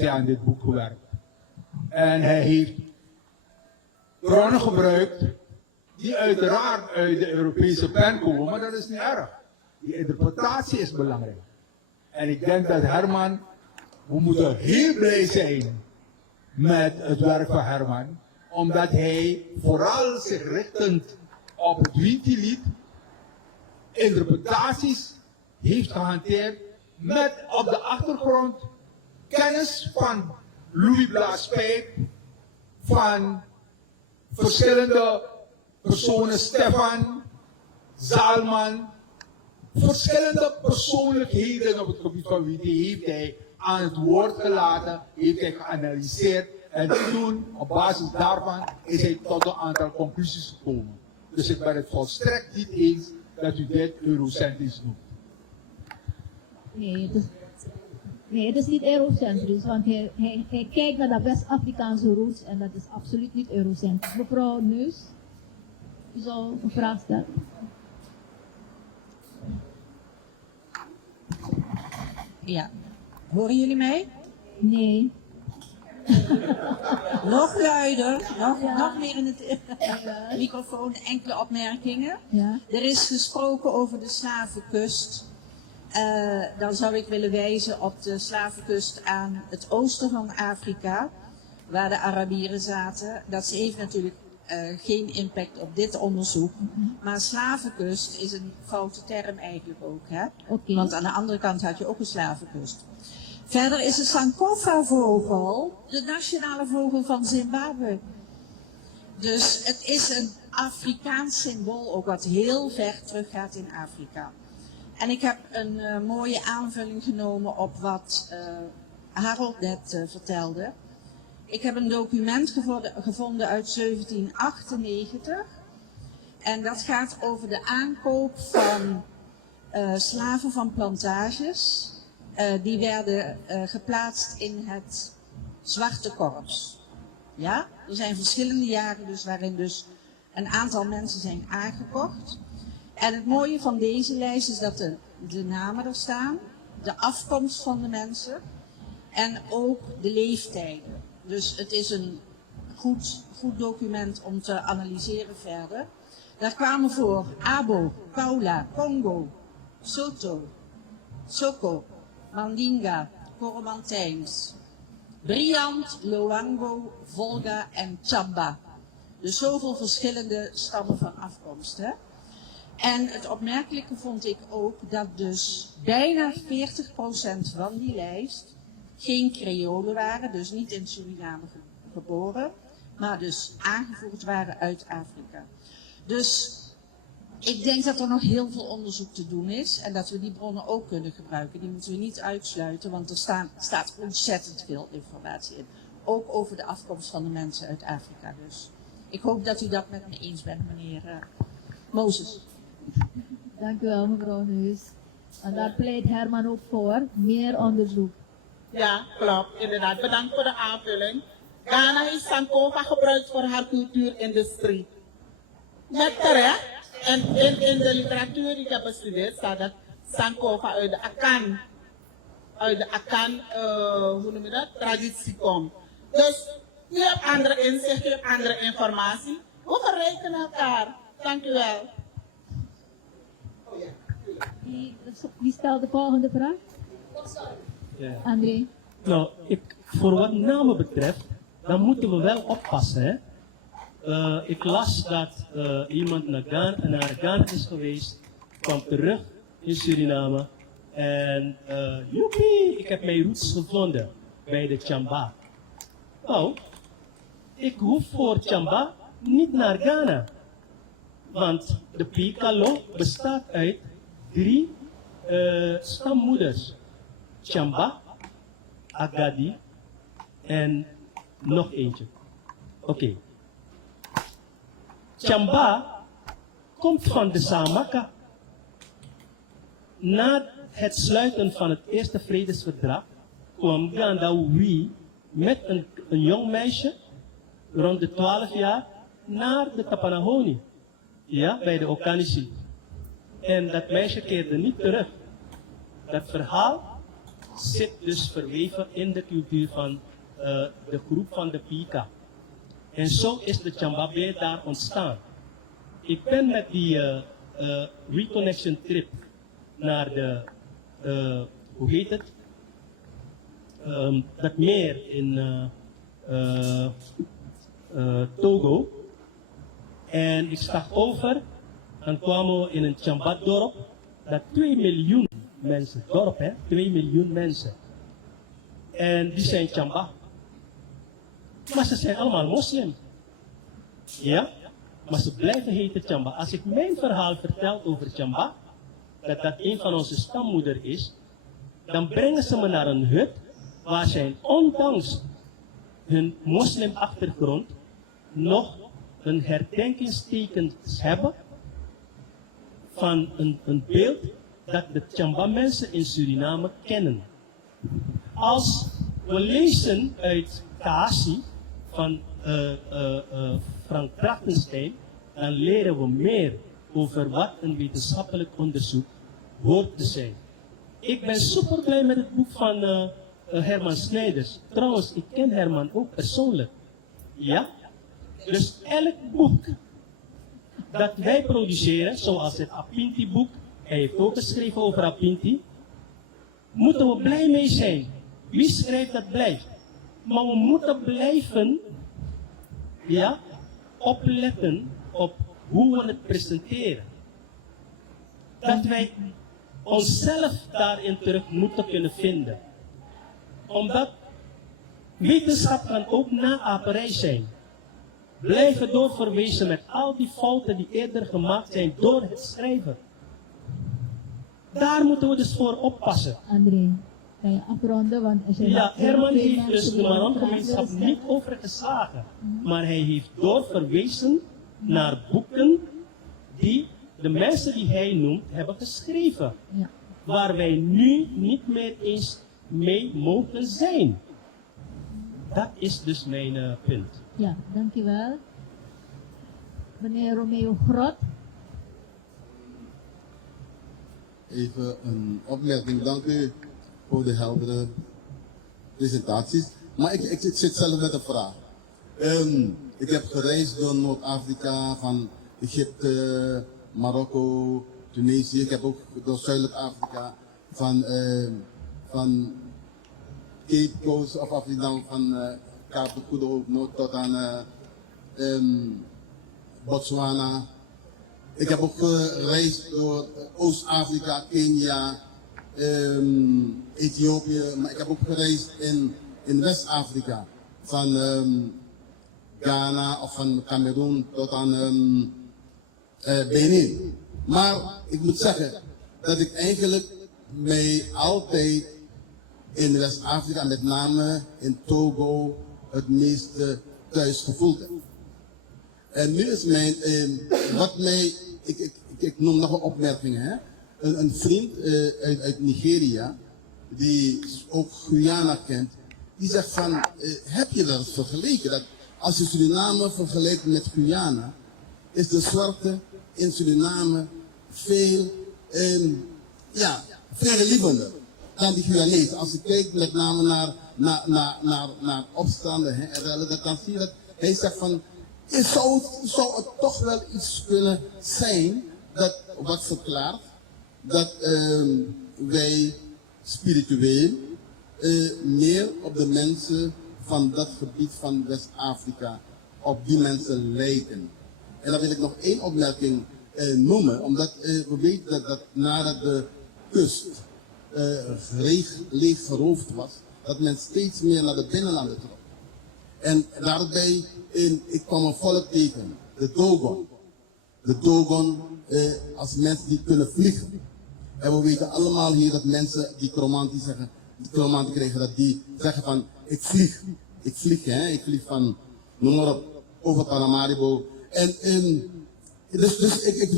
aan dit boek gewerkt. En hij heeft bronnen gebruikt die uiteraard uit de Europese pen komen, maar dat is niet erg. Die interpretatie is belangrijk. En ik denk dat Herman, we moeten heel blij zijn met het werk van Herman, omdat hij vooral zich richtend op het Winti-lied interpretaties heeft gehanteerd met op de achtergrond kennis van Louis Blas Pijp, van verschillende personen, Stefan, Zalman, verschillende persoonlijkheden op het gebied van Winti heeft hij aan het woord gelaten, heeft hij geanalyseerd. En toen, op basis daarvan, is hij tot een aantal conclusies gekomen. Dus ik ben het volstrekt niet eens dat u dit eurocentrisch noemt. Nee, het is niet eurocentrisch, want hij kijkt naar de West-Afrikaanse roots en dat is absoluut niet eurocentrisch. Mevrouw Neus, u zou een vraag stellen. Ja. Horen jullie mij? Nee. Nog luider, nog meer in het microfoon, enkele opmerkingen. Ja. Er is gesproken over de Slavenkust. Dan zou ik willen wijzen op de slavenkust aan het oosten van Afrika, waar de Arabieren zaten. Dat heeft natuurlijk geen impact op dit onderzoek. Maar slavenkust is een foute term eigenlijk ook. Hè? Oké. Want aan de andere kant had je ook een slavenkust. Verder is de Sankofa-vogel de nationale vogel van Zimbabwe. Dus het is een Afrikaans symbool, ook wat heel ver teruggaat in Afrika. En ik heb een mooie aanvulling genomen op wat Harold net vertelde. Ik heb een document gevonden uit 1798. En dat gaat over de aankoop van slaven van plantages. Die werden geplaatst in het Zwarte Korps. Ja, er zijn verschillende jaren dus waarin dus een aantal mensen zijn aangekocht. En het mooie van deze lijst is dat de namen er staan, de afkomst van de mensen en ook de leeftijden. Dus het is een goed document om te analyseren verder. Daar kwamen voor Abo, Kaula, Congo, Soto, Soko, Mandinga, Coromantijns, Briand, Loango, Volga en Chamba. Dus zoveel verschillende stammen van afkomst. Hè? En het opmerkelijke vond ik ook dat dus bijna 40% van die lijst geen Creolen waren, dus niet in Suriname geboren, maar dus aangevoerd waren uit Afrika. Dus ik denk dat er nog heel veel onderzoek te doen is en dat we die bronnen ook kunnen gebruiken. Die moeten we niet uitsluiten, want er staat ontzettend veel informatie in. Ook over de afkomst van de mensen uit Afrika dus. Ik hoop dat u dat met me eens bent, meneer Mozes. Dank u wel, mevrouw Neus. En daar pleit Herman ook voor, meer onderzoek. Ja, klopt. Inderdaad. Bedankt voor de aanvulling. Ghana heeft Sankofa gebruikt voor haar cultuurindustrie. Met terecht. En in de literatuur die ik heb bestudeerd staat dat Sankofa uit de Akan, hoe noem je dat, traditie komt. Dus u hebt andere inzicht, u hebt andere informatie. We verrijken elkaar. Dank u wel. Wie stelt de volgende vraag? Ja. André? Nou, voor wat namen betreft, dan moeten we wel oppassen. Hè? Ik las dat iemand naar Ghana is geweest, kwam terug in Suriname en joepie, ik heb mijn roots gevonden bij de Chamba. Nou, ik hoef voor Chamba niet naar Ghana, want de Pikalo bestaat uit 3 stammoeders. Chamba, Agadi en nog eentje. Oké. Chamba komt van de Samaka. Na het sluiten van het eerste vredesverdrag kwam Gandawi met een jong meisje rond de 12 jaar naar de Tapanahoni. Ja, bij de Okanisi. En dat meisje keerde niet terug. Dat verhaal zit dus verweven in de cultuur van de groep van de Pika. En zo is de Chamba daar ontstaan. Ik ben met die Reconnection trip naar de, hoe heet het? Dat meer in Togo. En ik stak over, dan kwamen we in een Chamba-dorp, dat 2 miljoen mensen, dorp hè, 2 miljoen mensen. En die zijn Chamba. Maar ze zijn allemaal moslim. Ja? Maar ze blijven heten Chamba. Als ik mijn verhaal vertel over Chamba, dat een van onze stammoeder is, dan brengen ze me naar een hut waar zij ondanks hun moslimachtergrond nog een herdenkingsteken hebben van een beeld dat de Chamba mensen in Suriname kennen. Als we lezen uit Kaasi van Frank Trachtenstein, dan leren we meer over wat een wetenschappelijk onderzoek hoort te zijn. Ik ben super blij met het boek van Herman Snijders. Trouwens, ik ken Herman ook persoonlijk. Ja? Dus elk boek dat wij produceren, zoals het Apinti-boek, hij heeft ook geschreven over Apinti, moeten we blij mee zijn. Wie schrijft dat blijft. Maar we moeten blijven opletten op hoe we het presenteren. Dat wij onszelf daarin terug moeten kunnen vinden. Omdat wetenschap kan ook naaperij zijn. Blijven doorverwezen met al die fouten die eerder gemaakt zijn door het schrijven. Daar moeten we dus voor oppassen. André, kan je afronden? Want er zijn Ja, nog heel Herman veel heeft mensen dus de die willen Maron-gemeenschap praten. niet overgeslagen. Maar hij heeft doorverwezen naar boeken die de mensen die hij noemt hebben geschreven. Ja. Waar wij nu niet meer eens mee mogen zijn. Dat is dus mijn punt. Ja, dankjewel. Meneer Romeo Grot. Even een opmerking. Dank u voor de heldere presentaties. Maar ik zit zelf met een vraag. Ik heb gereisd door Noord-Afrika, van Egypte, Marokko, Tunesië. Ik heb ook door Zuidelijk Afrika, van Cape Coast of Afrika, van Kaap Kudo Noord tot aan Botswana. Ik heb ook gereisd door Oost-Afrika, Kenia, Ethiopië, maar ik heb ook gereisd in West-Afrika, van Ghana of van Cameroen tot aan Benin. Maar ik moet zeggen dat ik eigenlijk mij altijd in West-Afrika, met name in Togo, het meest thuis gevoeld heb. En nu is mijn, ik noem nog een opmerking, hè. Een vriend uit Nigeria, die ook Guyana kent, die zegt van, heb je dat vergeleken? Dat als je Suriname vergelijkt met Guyana, is de zwarte in Suriname veel lievender dan die Guyanese. Als je kijkt met name naar opstanden en rellen, dan zie je dat hij zegt van, zou het toch wel iets kunnen zijn dat wat verklaart dat wij spiritueel meer op de mensen van dat gebied van West-Afrika, op die mensen lijken. En dan wil ik nog één opmerking noemen, omdat we weten dat nadat de kust leeg veroofd was, dat men steeds meer naar de binnenlanden trok. En daarbij, ik kwam een volk tegen, de Dogon. De Dogon als mensen die kunnen vliegen. En we weten allemaal hier dat mensen die chromantie krijgen, dat die zeggen van, ik vlieg. Ik vlieg van, noem maar op, over Paramaribo. Dus ik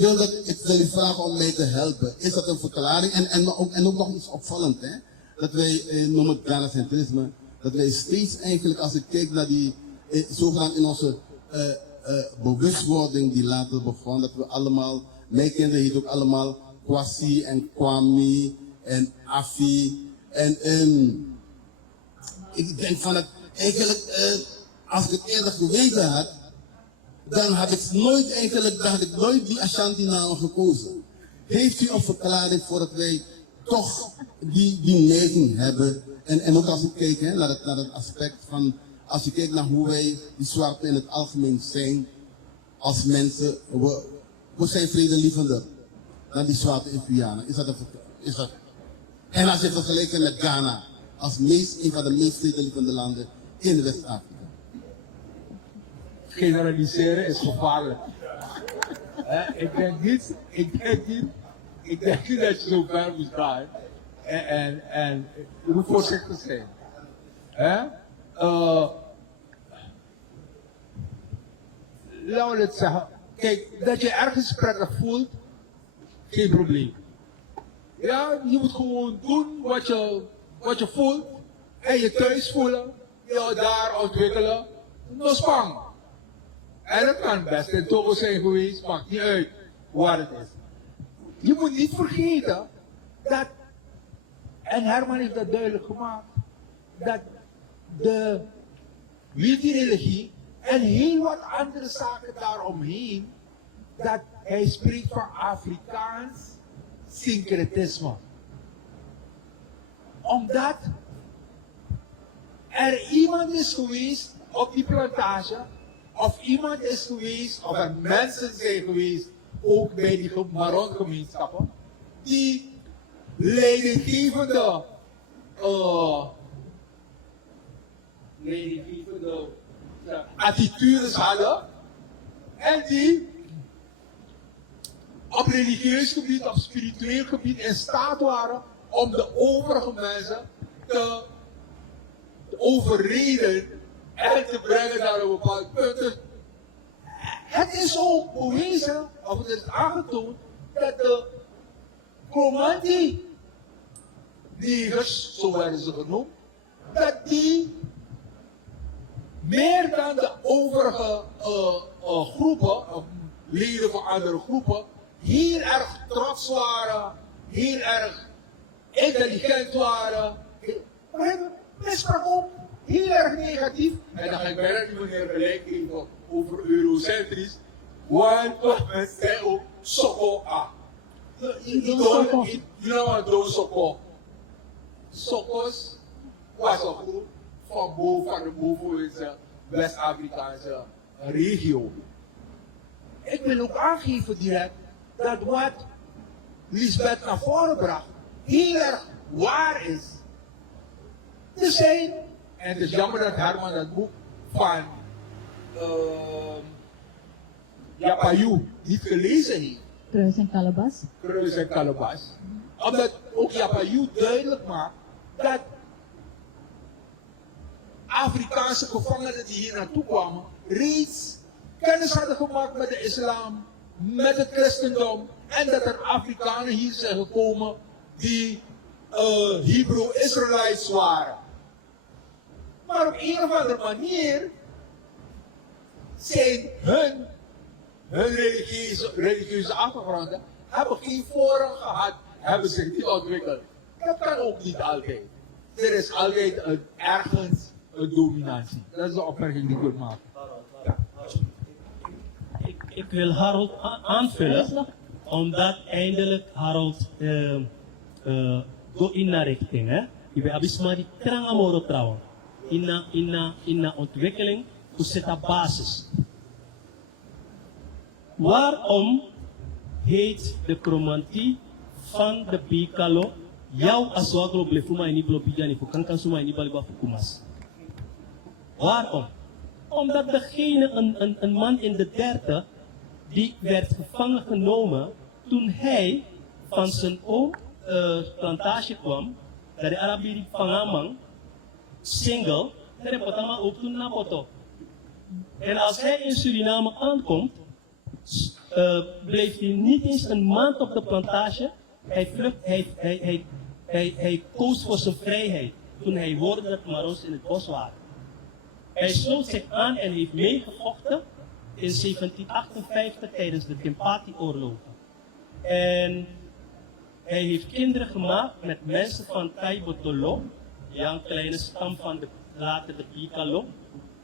wil u vragen om mij te helpen. Is dat een verklaring? En ook nog iets opvallend, hè? Dat wij, noem het Ghanacentrisme, dat wij steeds eigenlijk, als ik kijk naar die, zogenaamd in onze bewustwording die later begon, dat we allemaal, mijn kinderen heet ook allemaal Kwasi en Kwami en Afi. Ik denk van het, eigenlijk, als ik het eerder geweten had, dan had ik nooit die Ashanti-naam gekozen. Heeft u een verklaring voor dat wij toch die neiging hebben? En ook als ik kijk naar het aspect van, als je kijkt naar hoe wij die zwarte in het algemeen zijn, als mensen, we zijn vredelievender dan die zwarte in Guyana. Is dat? En als je vergelijkt met Ghana, als een van de meest vredelievende landen in West-Afrika. Generaliseren is gevaarlijk. Ik denk niet dat je zo ver moet gaan. En je moet voorzichtig zijn. Laten we het zeggen. Kijk, dat je ergens prettig voelt, geen probleem. Ja, je moet gewoon doen wat je voelt. En je thuis voelen. Je daar ontwikkelen. Dat is bang. En het kan best in Togo zijn geweest, maakt niet uit waar het is. Je moet niet vergeten dat, en Herman heeft dat duidelijk gemaakt, dat de multireligie en heel wat andere zaken daaromheen, dat hij spreekt van Afrikaans syncretisme. Omdat er iemand is geweest op die plantage, of iemand is geweest, of er mensen zijn geweest, ook bij die Maron-gemeenschappen, die leidinggevende attitudes hadden en die op religieus gebied, op spiritueel gebied in staat waren om de overige mensen te overreden en te brengen naar een bepaald punt. Dus het is ook bewezen, of het is aangetoond, dat de Comanche-negers, zo werden ze genoemd, dat die meer dan de overige groepen, of leden van andere groepen, heel erg trots waren, heel erg intelligent waren. Men sprak ook heel erg negatief. En dan ga ik bijna die meneer gelijk geven over eurocentrisch. Want men zei ook Soko A. You know what those Soko? Sokos was een groep van de bovenwezen West-Afrikaanse regio. Ik wil ook aangeven direct dat wat Lisbeth naar voren bracht heel erg waar is. Er zijn, en het is jammer dat Herman dat boek van Japayu niet gelezen heeft. Kruis en Kalabas. Kruis en Kalabas. Omdat ook Japayu duidelijk maakt dat Afrikaanse gevangenen die hier naartoe kwamen reeds kennis hadden gemaakt met de islam, met het christendom en dat er Afrikanen hier zijn gekomen die Hebrew-Israëlites waren. Maar op een of andere manier zijn hun religieuze achtergronden hebben geen voorrang gehad, hebben zich niet ontwikkeld. Dat kan ook niet altijd. Er is altijd ergens een dominantie. Dat is de opmerking die ik wil maken. Ik wil Harold aanvullen, omdat eindelijk Harold go in naar richting. Hè? Je bent abisma die trangamoro trouwen. In ontwikkeling, hoe zit dat basis? Waarom heet de chromantie van de Bikalo jouw aswaglo blefuma en iblopidjani voor kankan suma en ibaliba fukumas? Waarom? Omdat degene, een man in de 30, die werd gevangen genomen toen hij van zijn oom plantage kwam, dat de Arabieren vangamang, single, dat de potama ook toen na poto. En als hij in Suriname aankomt, bleef hij niet eens een maand op de plantage. Hij koos voor zijn vrijheid toen hij hoorde dat Marons in het bos waren. Hij sloot zich aan en heeft meegevochten in 1758 tijdens de Kimpati-oorlogen. En hij heeft kinderen gemaakt met mensen van Taibotolo, een kleine stam van later de Bikalo.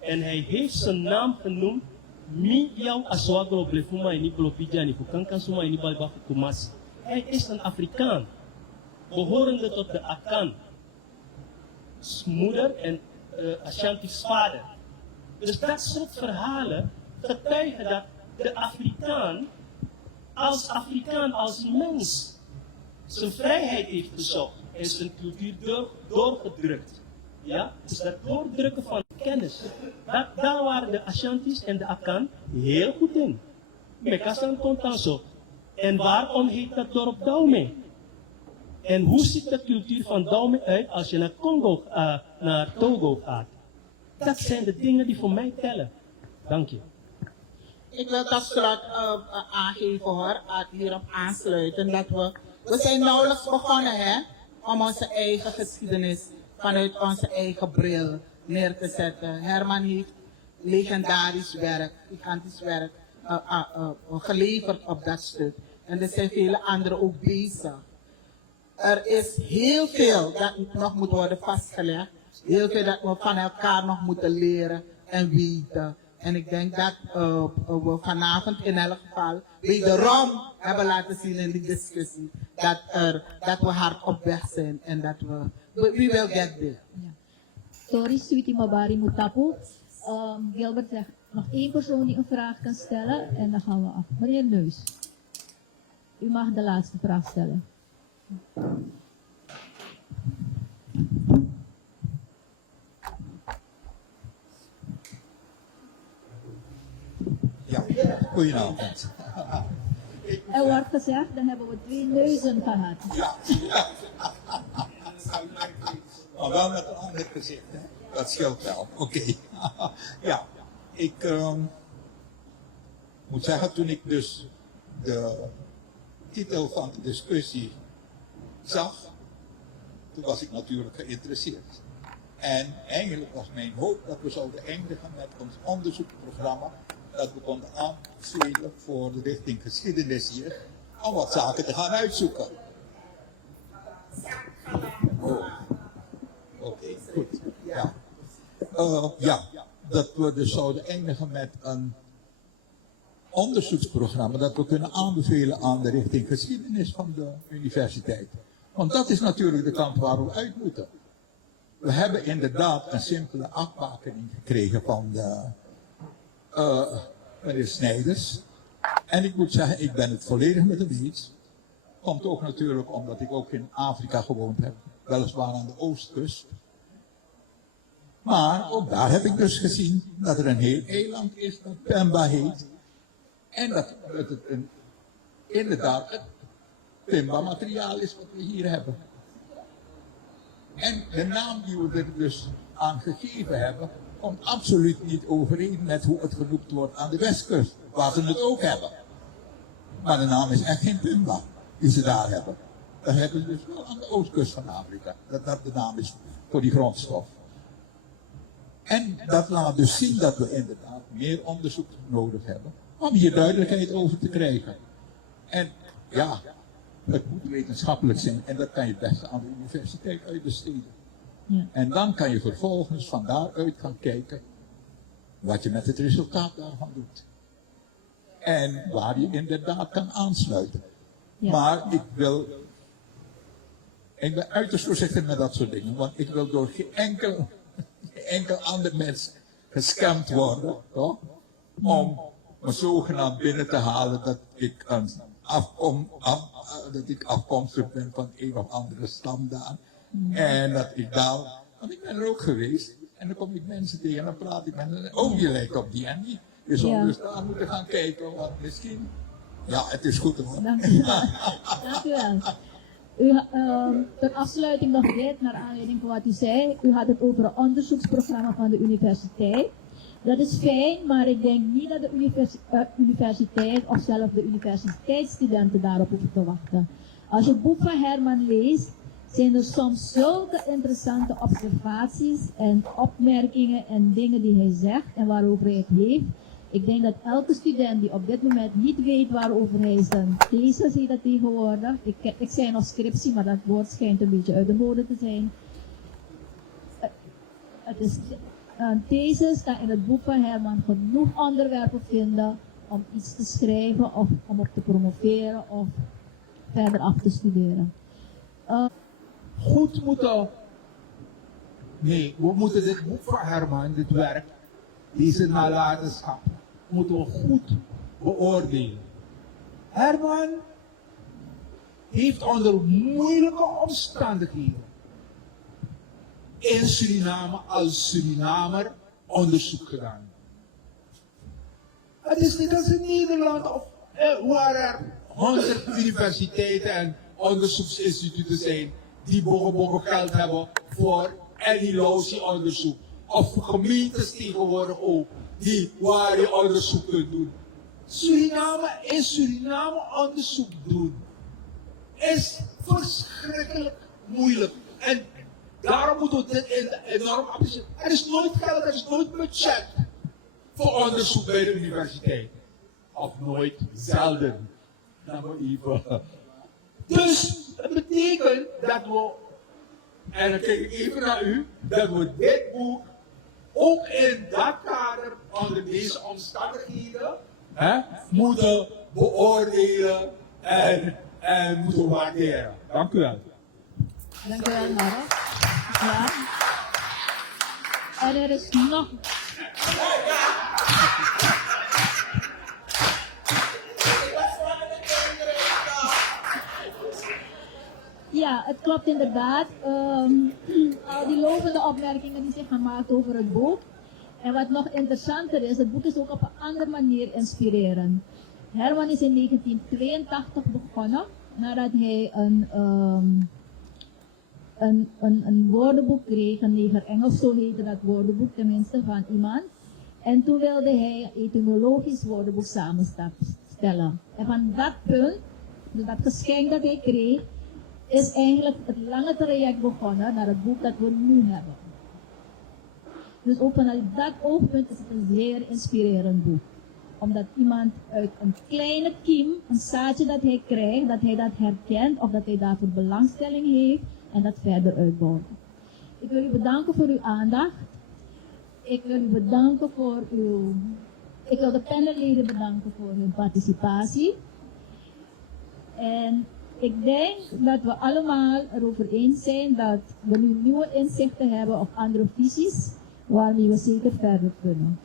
En hij heeft zijn naam genoemd Mi Yau Aswagro Blefuma en Iblopidjani Fukankan Suma en Ibalba Fukumas. Hij is een Afrikaan, behorende tot de Akan, moeder en Ashanti's vader. Dus dat soort verhalen getuigen dat de Afrikaan, als mens, zijn vrijheid heeft gezocht en zijn cultuur doorgedrukt. Ja? Dus dat doordrukken van kennis, daar waren de Ashanti's en de Akan heel goed in. Mekasan Kontanso. En waarom heet dat dorp Daume? En hoe ziet de cultuur van Daume uit als je naar Congo, naar Togo gaat? Dat zijn de dingen die voor mij tellen. Dank je. Ik wil tot slot aangeven hoor, hierop aansluiten, dat we zijn nauwelijks begonnen hè, om onze eigen geschiedenis vanuit onze eigen bril neer te zetten. Herman heeft legendarisch werk, gigantisch werk geleverd op dat stuk. En er zijn vele anderen ook bezig. Er is heel veel dat nog moet worden vastgelegd. Heel veel dat we van elkaar nog moeten leren en weten. En ik denk dat we vanavond in elk geval wederom hebben laten zien in die discussie dat we hard op weg zijn en dat we will get there. Sorry, Sweetie Mabari Mutapu. Gilbert zegt nog één persoon die een vraag kan stellen en dan gaan we af. Meneer Neus, u mag de laatste vraag stellen. Ja, goedenavond. Er wordt gezegd, dan hebben we 2 neuzen gehad. Ja. Maar wel met een ander gezicht, hè? Dat scheelt wel. Oké. Ja, ik moet zeggen, toen ik dus de titel van de discussie zag, toen was ik natuurlijk geïnteresseerd. En eigenlijk was mijn hoop dat we zouden eindigen met ons onderzoeksprogramma, dat we konden aanvullen voor de richting geschiedenis hier, om wat zaken te gaan uitzoeken. Oké, goed. Ja. Ja, dat we dus zouden eindigen met een onderzoeksprogramma dat we kunnen aanbevelen aan de richting geschiedenis van de universiteit. Want dat is natuurlijk de kant waar we uit moeten. We hebben inderdaad een simpele afbakening gekregen van de meneer Snijders. En ik moet zeggen, ik ben het volledig met hem eens. Komt ook natuurlijk omdat ik ook in Afrika gewoond heb. Weliswaar aan de oostkust. Maar ook daar heb ik dus gezien dat er een heel eiland is dat Pemba heet. En dat het inderdaad het Pemba-materiaal is wat we hier hebben. En de naam die we er dus aan gegeven hebben, komt absoluut niet overeen met hoe het genoemd wordt aan de westkust, waar ze het ook hebben. Maar de naam is echt geen Pemba die ze daar hebben. Dat hebben ze dus wel aan de oostkust van Afrika. Dat de naam is voor die grondstof. En dat laat dus zien dat we inderdaad meer onderzoek nodig hebben om hier duidelijkheid over te krijgen. En ja, het moet wetenschappelijk zijn en dat kan je het beste aan de universiteit uitbesteden. Ja. En dan kan je vervolgens van daaruit gaan kijken wat je met het resultaat daarvan doet. En waar je inderdaad kan aansluiten. Ja. Maar ik ben uiterst voorzichtig met dat soort dingen, want ik wil door geen enkel ander mens gescamd worden, toch? Om me zogenaamd binnen te halen dat ik afkomstig ben van een of andere stam daar. En dat ik daar, want ik ben er ook geweest, en dan kom ik mensen tegen en dan praat ik met hen, oh je lijkt op die en die. Je zou dus daar moeten gaan kijken, want misschien, ja het is goed hoor. Dank u wel. Dank u wel. Ter afsluiting nog dit, naar aanleiding van wat u zei. U had het over een onderzoeksprogramma van de universiteit. Dat is fijn, maar ik denk niet dat de universiteit of zelfs de universiteitsstudenten daarop hoeven te wachten. Als je het boek van Herman leest, zijn er soms zulke interessante observaties en opmerkingen en dingen die hij zegt en waarover hij het heeft. Ik denk dat elke student die op dit moment niet weet waarover hij zijn thesis heet dat tegenwoordig. Ik zei nog scriptie, maar dat woord schijnt een beetje uit de mode te zijn. Het is een thesis, kan in het boek van Herman genoeg onderwerpen vinden om iets te schrijven of om op te promoveren of verder af te studeren. Goed moeten. Nee, we moeten dit boek van Herman, dit werk, deze nalatenschap, moeten we goed beoordelen. Herman heeft onder moeilijke omstandigheden in Suriname als Surinamer onderzoek gedaan. Het is niet als in Nederland waar er 100 universiteiten en onderzoeksinstituten zijn die bogen geld hebben voor annihilatieonderzoek. Of gemeentes tegenwoordig ook, waar je onderzoek kunt doen. In Suriname onderzoek doen is verschrikkelijk moeilijk. En daarom moeten we dit enorm appreciëren. Er is nooit geld, er is nooit budget voor onderzoek bij de universiteit. Of nooit, zelden. Even. Dus het betekent dat we, en dan kijk ik even naar u, dat we dit boek ook in dat kader onder deze omstandigheden moeten beoordelen en moeten waarderen. Dank u wel. Dank u wel, Mara. Ja. En er is nog... Ja, het klopt inderdaad. Al die lovende opmerkingen die zich gemaakt over het boek. En wat nog interessanter is, het boek is ook op een andere manier inspirerend. Herman is in 1982 begonnen, nadat hij een woordenboek kreeg, een Neger Engels, zo heette dat woordenboek tenminste, van iemand. En toen wilde hij een etymologisch woordenboek samenstellen. En van dat punt, dat geschenk dat hij kreeg, is eigenlijk het lange traject begonnen naar het boek dat we nu hebben. Dus ook vanuit dat oogpunt is het een zeer inspirerend boek. Omdat iemand uit een kleine kiem, een zaadje dat hij krijgt, dat hij dat herkent of dat hij daarvoor belangstelling heeft en dat verder uitbouwt. Ik wil u bedanken voor uw aandacht. Ik wil u bedanken voor ik wil de panelleden bedanken voor hun participatie. En ik denk dat we allemaal erover eens zijn dat we nu nieuwe inzichten hebben of andere visies waarmee we zeker verder kunnen.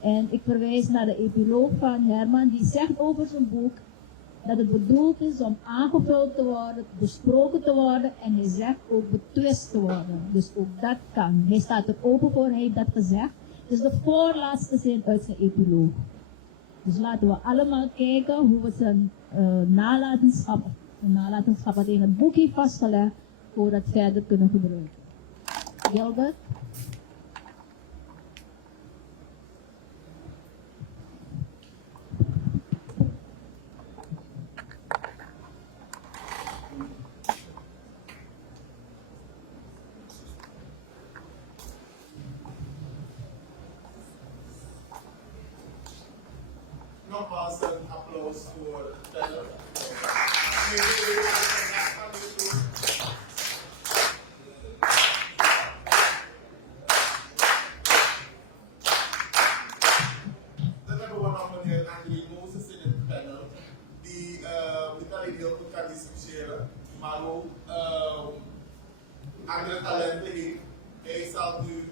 En ik verwijs naar de epiloog van Herman, die zegt over zijn boek dat het bedoeld is om aangevuld te worden, besproken te worden en hij zegt ook betwist te worden. Dus ook dat kan. Hij staat er open voor, hij heeft dat gezegd. Het is de voorlaatste zin uit zijn epiloog. Dus laten we allemaal kijken hoe we zijn nalatenschap wat hij in het boek heeft vastgelegd, voor dat verder kunnen gebruiken. Gilbert? Nogmaals een applaus voor de teller. Dan hebben we nog meneer André Mozes in het panel, die niet alleen heel goed kan discussiëren, maar ook andere talenten heeft. Hij zal nu een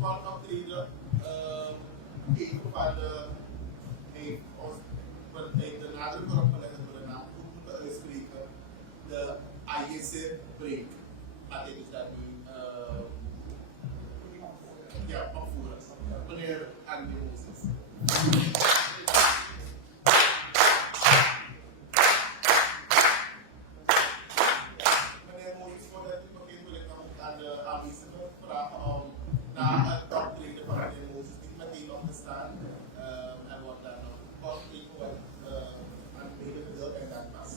kort optreden geven van heeft ons de nadruk erop gelegd dat we de naam goed moeten uitspreken. De AJC break. Gaat hij dus dat nu opvoeren. Meneer André Mozes. Meneer Mozes, voordat u begint wil ik nog aan de aanwezigen vragen om na het optreden van meneer Mozes niet meteen op te staan. En wordt dan nog kort even wat aan het medegedeeld en dan pas.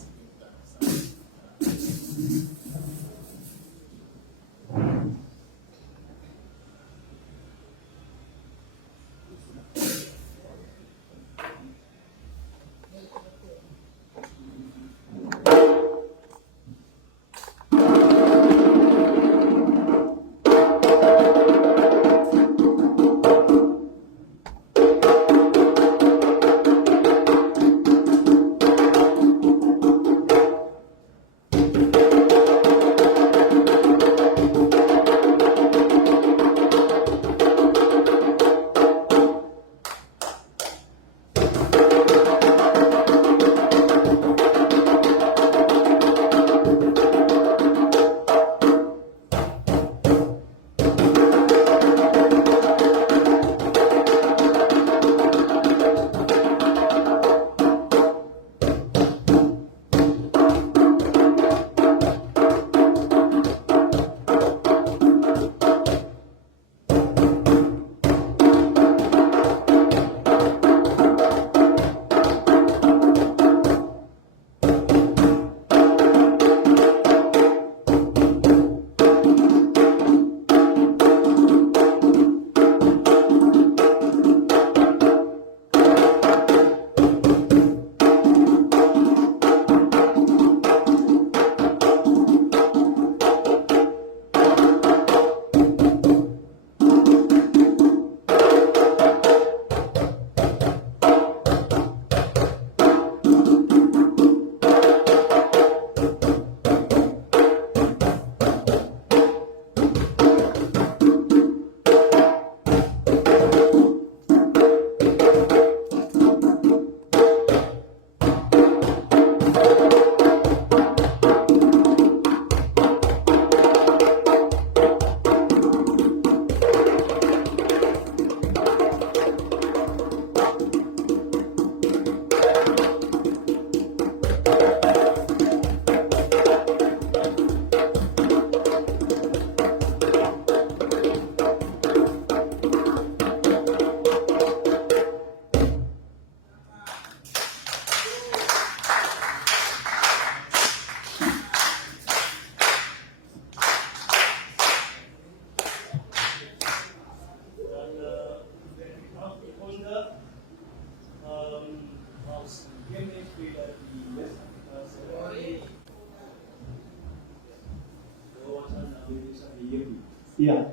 Ja,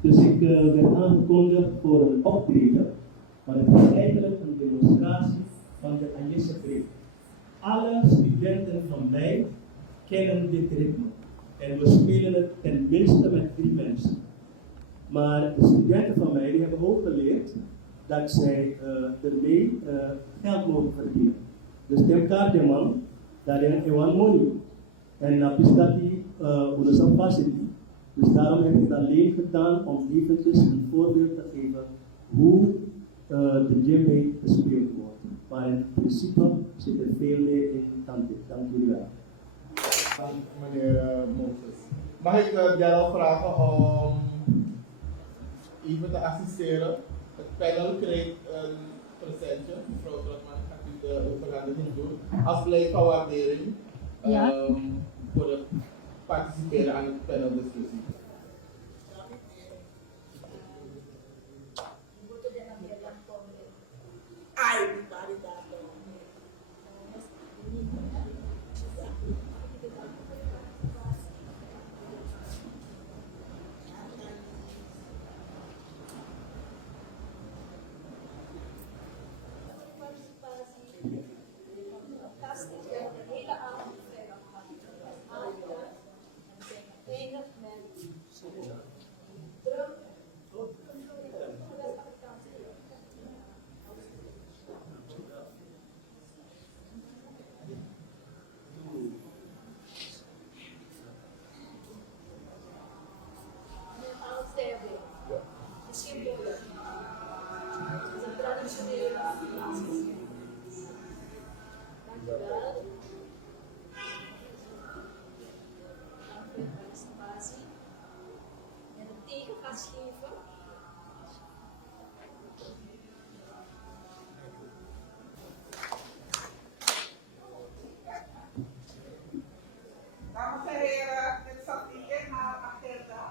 dus ik werd aangekondigd voor een optreden, maar het is eigenlijk een demonstratie van de Agnese-brief. Alle studenten van mij kennen dit ritme en we spelen het tenminste met 3 mensen. Maar de studenten van mij die hebben ook geleerd dat zij ermee geld mogen verdienen. Dus temkar man, daar is een money. En dat is dat die onze facility. Dus daarom heb ik het alleen gedaan om eventjes een voorbeeld te geven hoe de djembe gespeeld wordt. Maar in principe zit er veel meer in dan dit. Dank jullie wel. Meneer Moses. Mag ik Gerald vragen om even te assisteren? Het panel krijgt een presentje. Mevrouw Trotman, gaat u de overhandiging doen. Als blijk van waardering voor het participeren aan het paneldiscussie. Dames en heren, dit zat niet in haar agenda.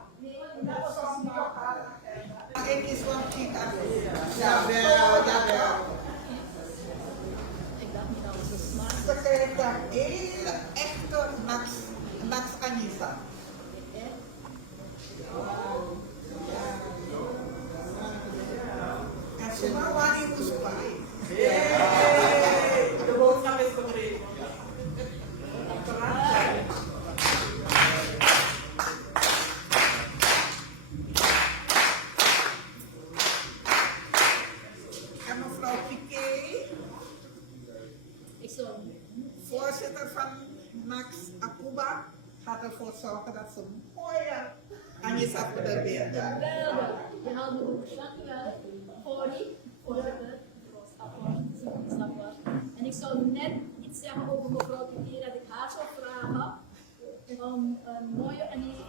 Dat stond niet op haar agenda. Ik is van Kika. Jawel. Ze krijgt een hele echte Max Anissa. En ze maar waar je moest bij. De boodschap is gegeven. En mevrouw Piquet, voorzitter van Max Akuba, gaat ervoor zorgen dat ze mooie Anissa voor de weer. Geweldig. Je haalt me goed. Dankjewel. Corrie, voorzitter. En ik zou net iets zeggen over mevrouw Piquet, dat ik haar zou vragen om een mooie Anissa